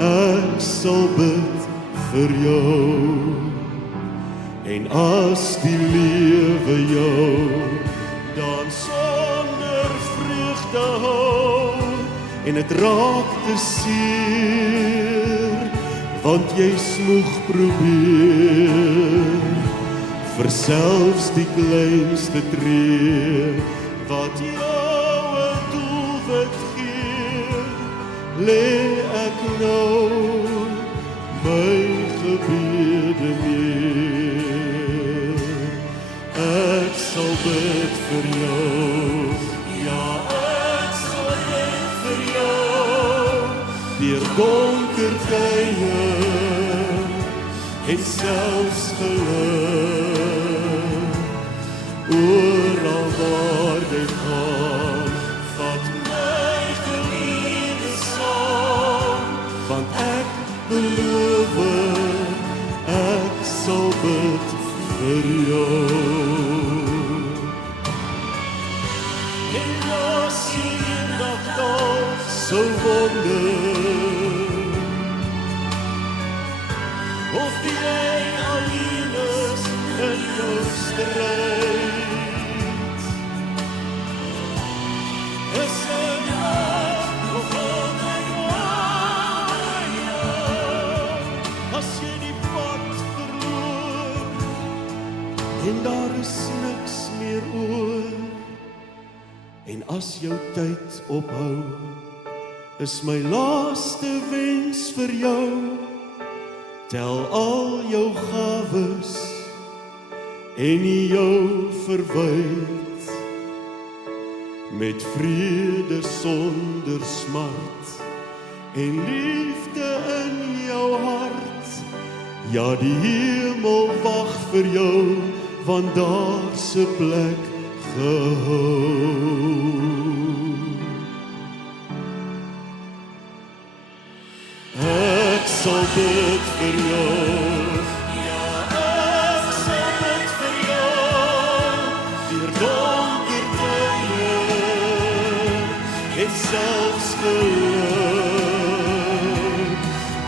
ek sal bid vir jou. En as die lewe jou dan sonder vreugde hou en het raak te seer, want jy smoeg probeer vir selfs die kleinste tree wat jou 'n doelwit gee, lê ek nou my gebede neer. Ek sal bid vir jou, ja ek sal bid vir jou, deur donker tye en selfs geluk. Oral waar jy gaan, vat my geliefde saam, want ek beloof, ek sal bid vir jou. En as jy eendag dalk sou wonder of jy alleen is in jou stryd, is ek nog altyd by jou. As jy die pad verloor en daar is niks meer oor, en as jou tyd ophou, is my laaste wens vir jou, tel al jou gawes en jou verwyd, met vrede sonder smart en liefde in jou hart. Ja, die hemel wag vir jou, want daar's 'n plek gehou. Ek sal bid vir jou, ja ek sal bid vir jou, deur donker tye en selfs geluk.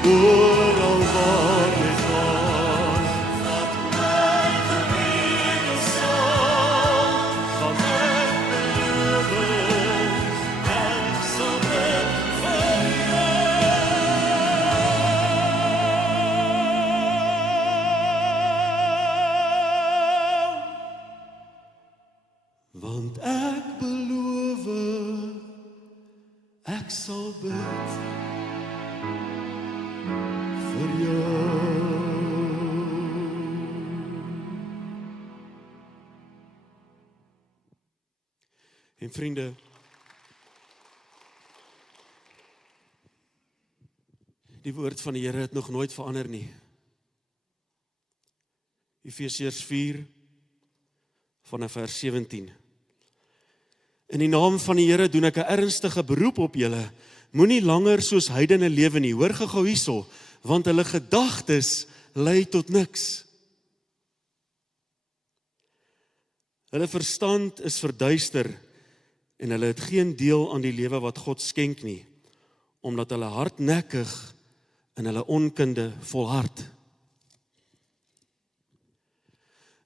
Oral waar jy gaan, vat my gebede saam, want ek beloof, ek sal bid vir jou. Ek beloof, ek sal bid vir jou. En vriende, die woord van die Here het nog nooit verander nie. Efesiërs 4 vanaf vers 17. In die naam van die Here doen ek 'n ernstige beroep op julle. Moenie langer soos heidene lewe nie. Hoor gou hierso, want hulle gedagtes lei tot niks. Hulle verstand is verduister en hulle het geen deel aan die lewe wat God skenk nie, omdat hulle hardnekkig in hulle onkunde volhard.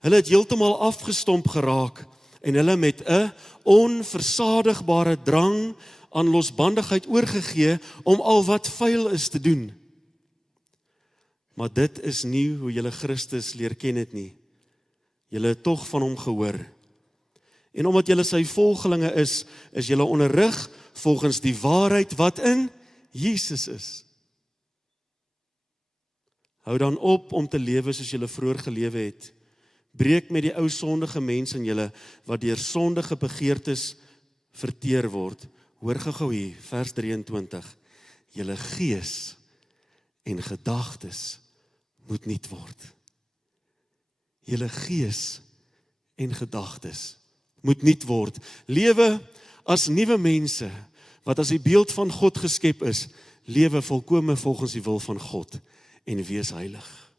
Hulle het heeltemal afgestomp geraak en hulle met 'n onversadigbare drang aan losbandigheid oorgegee om al wat vuil is te doen. Maar dit is nie hoe julle Christus leer ken het nie. Julle het tog van hom gehoor. En omdat julle sy volgelinge is julle onderrig volgens die waarheid wat in Jesus is. Hou dan op om te lewe soos julle vroeër gelewe het. Breek met die ou sondige mens in julle wat deur sondige begeertes verteer word. Hoor gou hier, vers 23. Julle gees en gedagtes moet nuut word. Julle gees en gedagtes moet nuut word. Lewe as nuwe mense wat as die beeld van God geskep is, lewe volkome volgens die wil van God en wees heilig.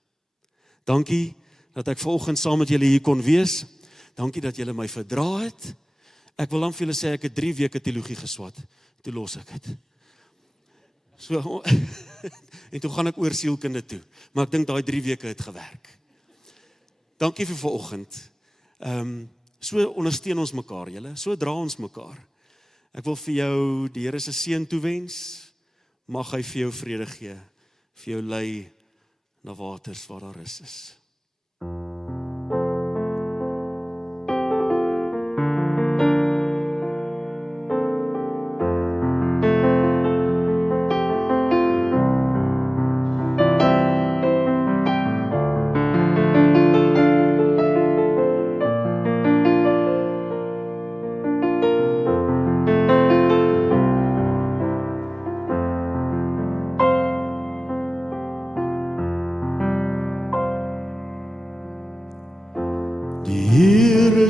Dankie dat ek vanoggend saam met julle hier kon wees. Dankie dat julle my verdra het. Ek wil dan vir julle sê ek het 3 weke teologie geswat. Toe los ek dit. So en toe gaan ek oor sielkunde toe. Maar ek dink daai 3 weke het gewerk. Dankie vir vanoggend. So ondersteun ons mekaar, julle. So dra ons mekaar. Ek wil vir jou die Here se seën toewens. Mag hy vir jou vrede gee, vir jou lei na waters waar daar rus is.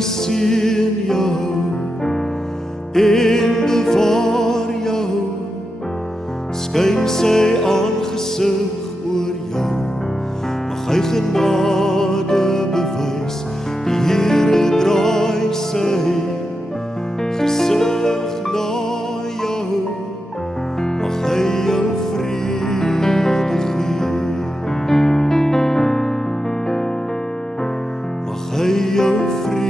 Seën jou en bewaar jou, skyn sy aangesig oor jou, mag hy genade bewys, die Here draai sy gesig na jou, mag hy jou vrede gee, mag hy jou vrede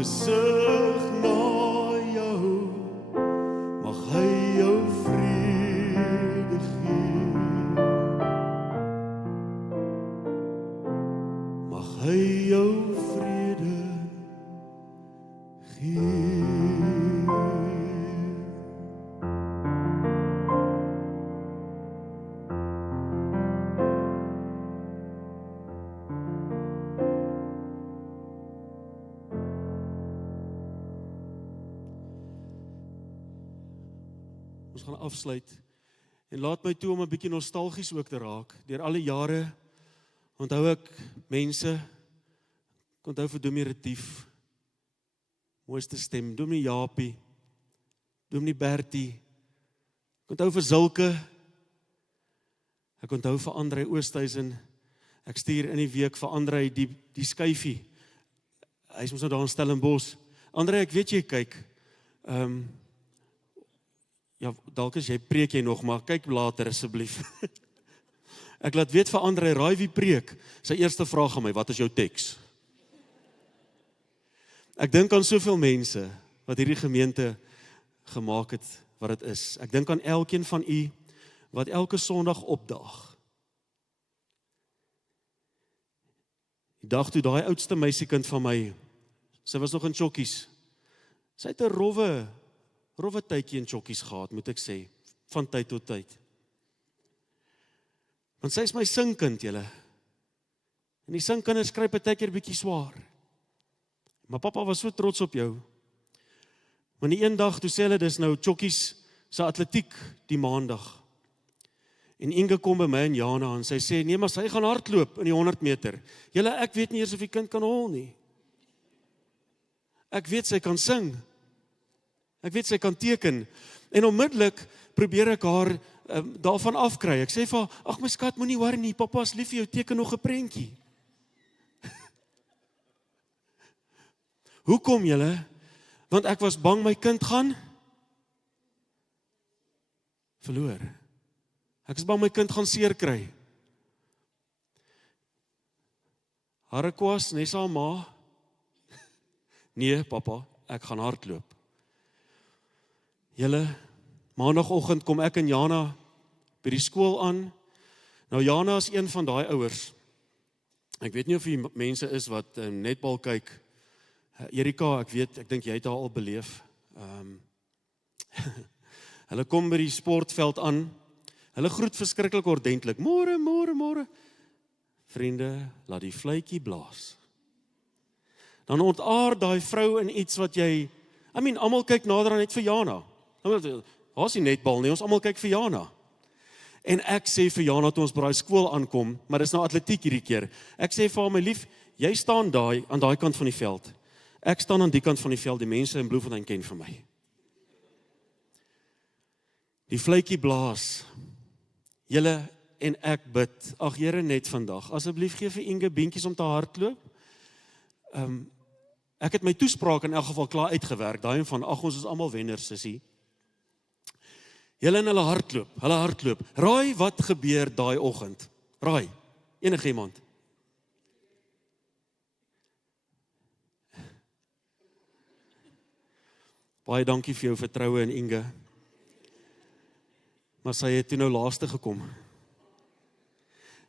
gesig na jou, mag hy jou vrede gee. Mag hy jou vrede gee. Ons gaan afsluit en laat my toe om 'n bietjie nostalgies ook te raak. Deur al die jare onthou ek mense, ek onthou vir Dominee Retief, mooiste stem, Dominee Japie, Dominee Bertie, ek onthou vir Zulke, ek onthou vir Andrei Oosthuizen, ek stuur in die week vir Andrei die skyfie, hy is mos nou daar in Stellenbosch. Andrei, ek weet jy kyk, ja, dalk as jy preek jy nog, maar kyk later asseblief. Ek laat weet vir Andrei, raai wie preek, sy eerste vraag aan my, wat is jou teks? Ek dink aan soveel mense, wat hierdie gemeente gemaak het, wat het is. Ek dink aan elkeen van u, wat elke Sondag opdaag. Die dag toe daai oudste meisiekind van my, sy was nog in chokkies, sy het 'n rowwe tydjie in chokkies gehad, moet ek sê, van tyd tot tyd. Want sy is my singkind, julle. En die singkinders kry partykeer bietjie swaar. Maar pappa was so trots op jou. Maar die een dag, toe sê hulle, dis nou chokkies se atletiek die maandag. En Inge kom by my en Jana en sy sê, nee, maar sy gaan hardloop in die 100 meter. Julle, ek weet nie eers of die kind kan hol nie. Ek weet sy kan sing. Ek weet sy kan teken. En onmiddellik probeer ek haar daarvan afkry. Ek sê vir haar, ag my skat, moenie worry nie, pappa is lief vir jou, teken nog 'n prentjie. Hoekom julle? Want ek was bang my kind gaan verloor. Ek is bang my kind gaan seer kry. Harekwas, Nessa ma. Nee, pappa, ek gaan hardloop. Julle, maandagoggend kom ek en Jana by die skool aan. Nou Jana is een van daai ouers. Ek weet nie of die mense is wat netbal kyk. Erika, ek dink jy het haar al beleef. Hulle kom by die sportveld aan. Hulle groet verskriklik ordentlik. Môre, môre, môre. Vriende, laat die fluitjie blaas. Dan ontaard daai vrou in iets wat jy, almal kyk nader aan net vir Jana. Daar is nie netbal nie, ons almal kyk vir Jana. En ek sê vir Jana toe ons by daai skool aankom, maar dis nou atletiek hierdie keer. Ek sê vir haar, my lief, jy staan aan daai kant van die veld. Ek staan aan die kant van die veld, die mense in Bloemfontein ken vir my. Die fluitjie blaas. Julle en ek bid, ag Here net vandag, asseblief gee vir Inge beentjies om te hardloop. Ek het my toespraak in elk geval klaar uitgewerk, daai van, ag ons is almal wenners, sussie. Julle en hulle hardloop. Raai wat gebeur daai oggend? Raai, enige iemand? Baie dankie vir jou vertroue in Inge. Maar sy het toe nou laaste gekom.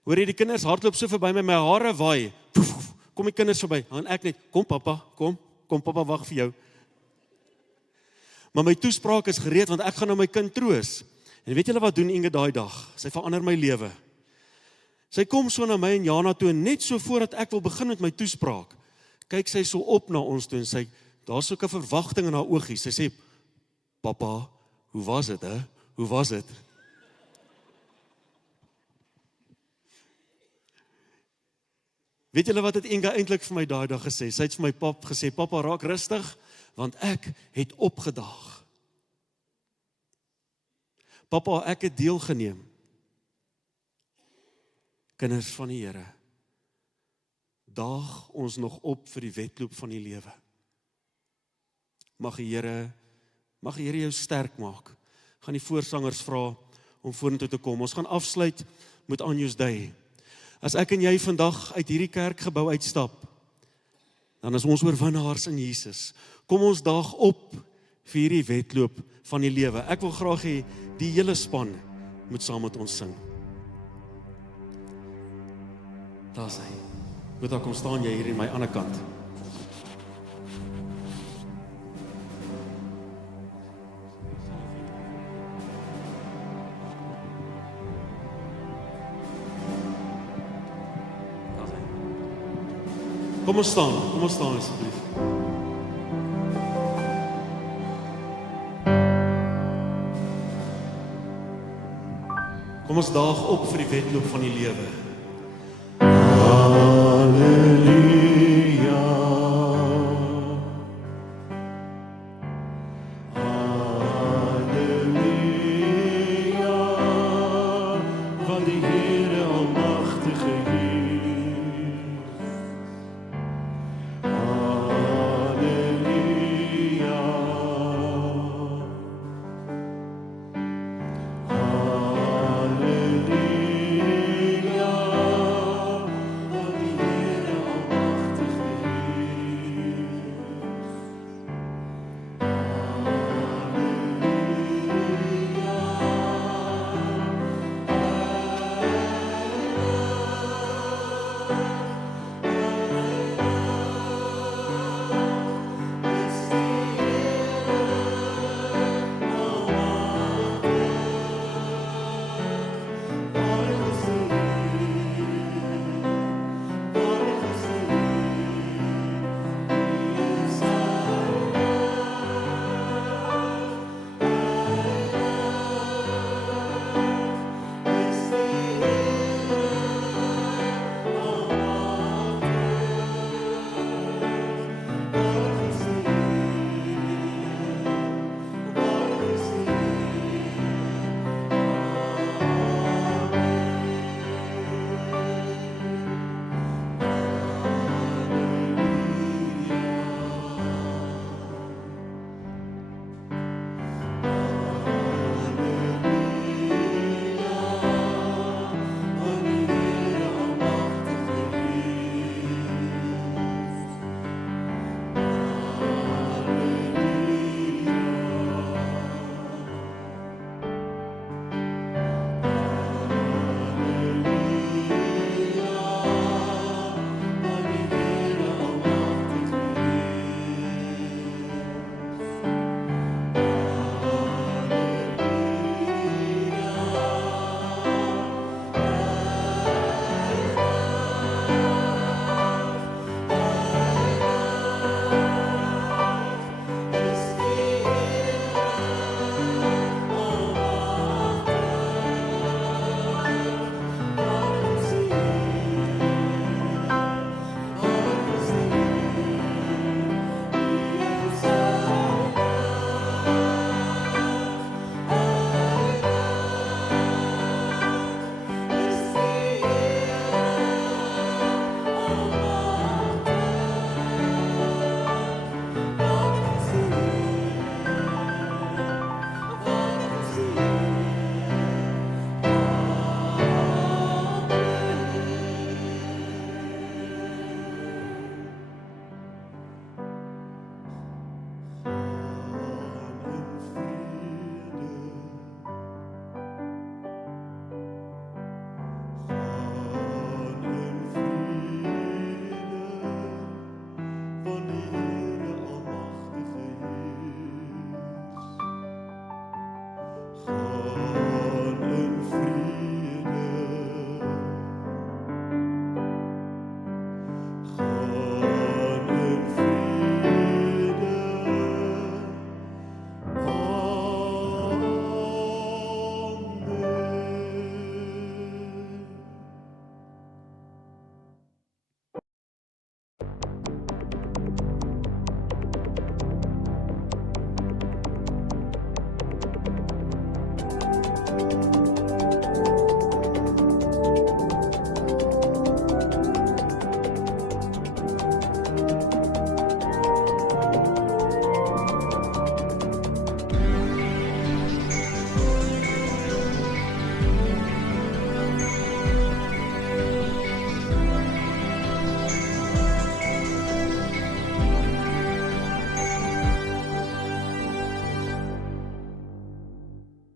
Hoor jy, die kinders hardloop so verby my hare waai. Kom die kinders verby, en ek net, kom pappa, kom pappa, wag vir jou. Maar my toespraak is gereed, want ek gaan nou my kind troos. En weet julle wat doen Inge daai dag? Sy verander my lewe. Sy kom so na my en Jana toe, en net so voordat ek wil begin met my toespraak, kyk sy so op na ons toe, en sy, daar's so 'n verwagting in haar oogies. Sy sê, pappa, hoe was dit, hè? Hoe was dit? Weet julle wat het Inge eintlik vir my daai dag gesê? Sy het vir my pap gesê, pappa, raak rustig, want ek het opgedaag. Pappa, ek het deelgeneem. Kinders van die Here, daag ons nog op vir die wedloop van die lewe. Mag die Here jou sterk maak. Gaan die voorsangers vra om vorentoe te kom. Ons gaan afsluit met Anjous Day. As ek en jy vandag uit hierdie kerkgebou uitstap, dan is ons oorwinnaars in Jesus. Kom ons daag op vir hierdie wedloop van die lewe. Ek wil graag hê die hele span moet saam met ons sing. Daar is hy. Boeta, kom staan jy hier in my ander kant. Kom ons staan asseblief. Kom ons daag op vir die wedloop van die lewe.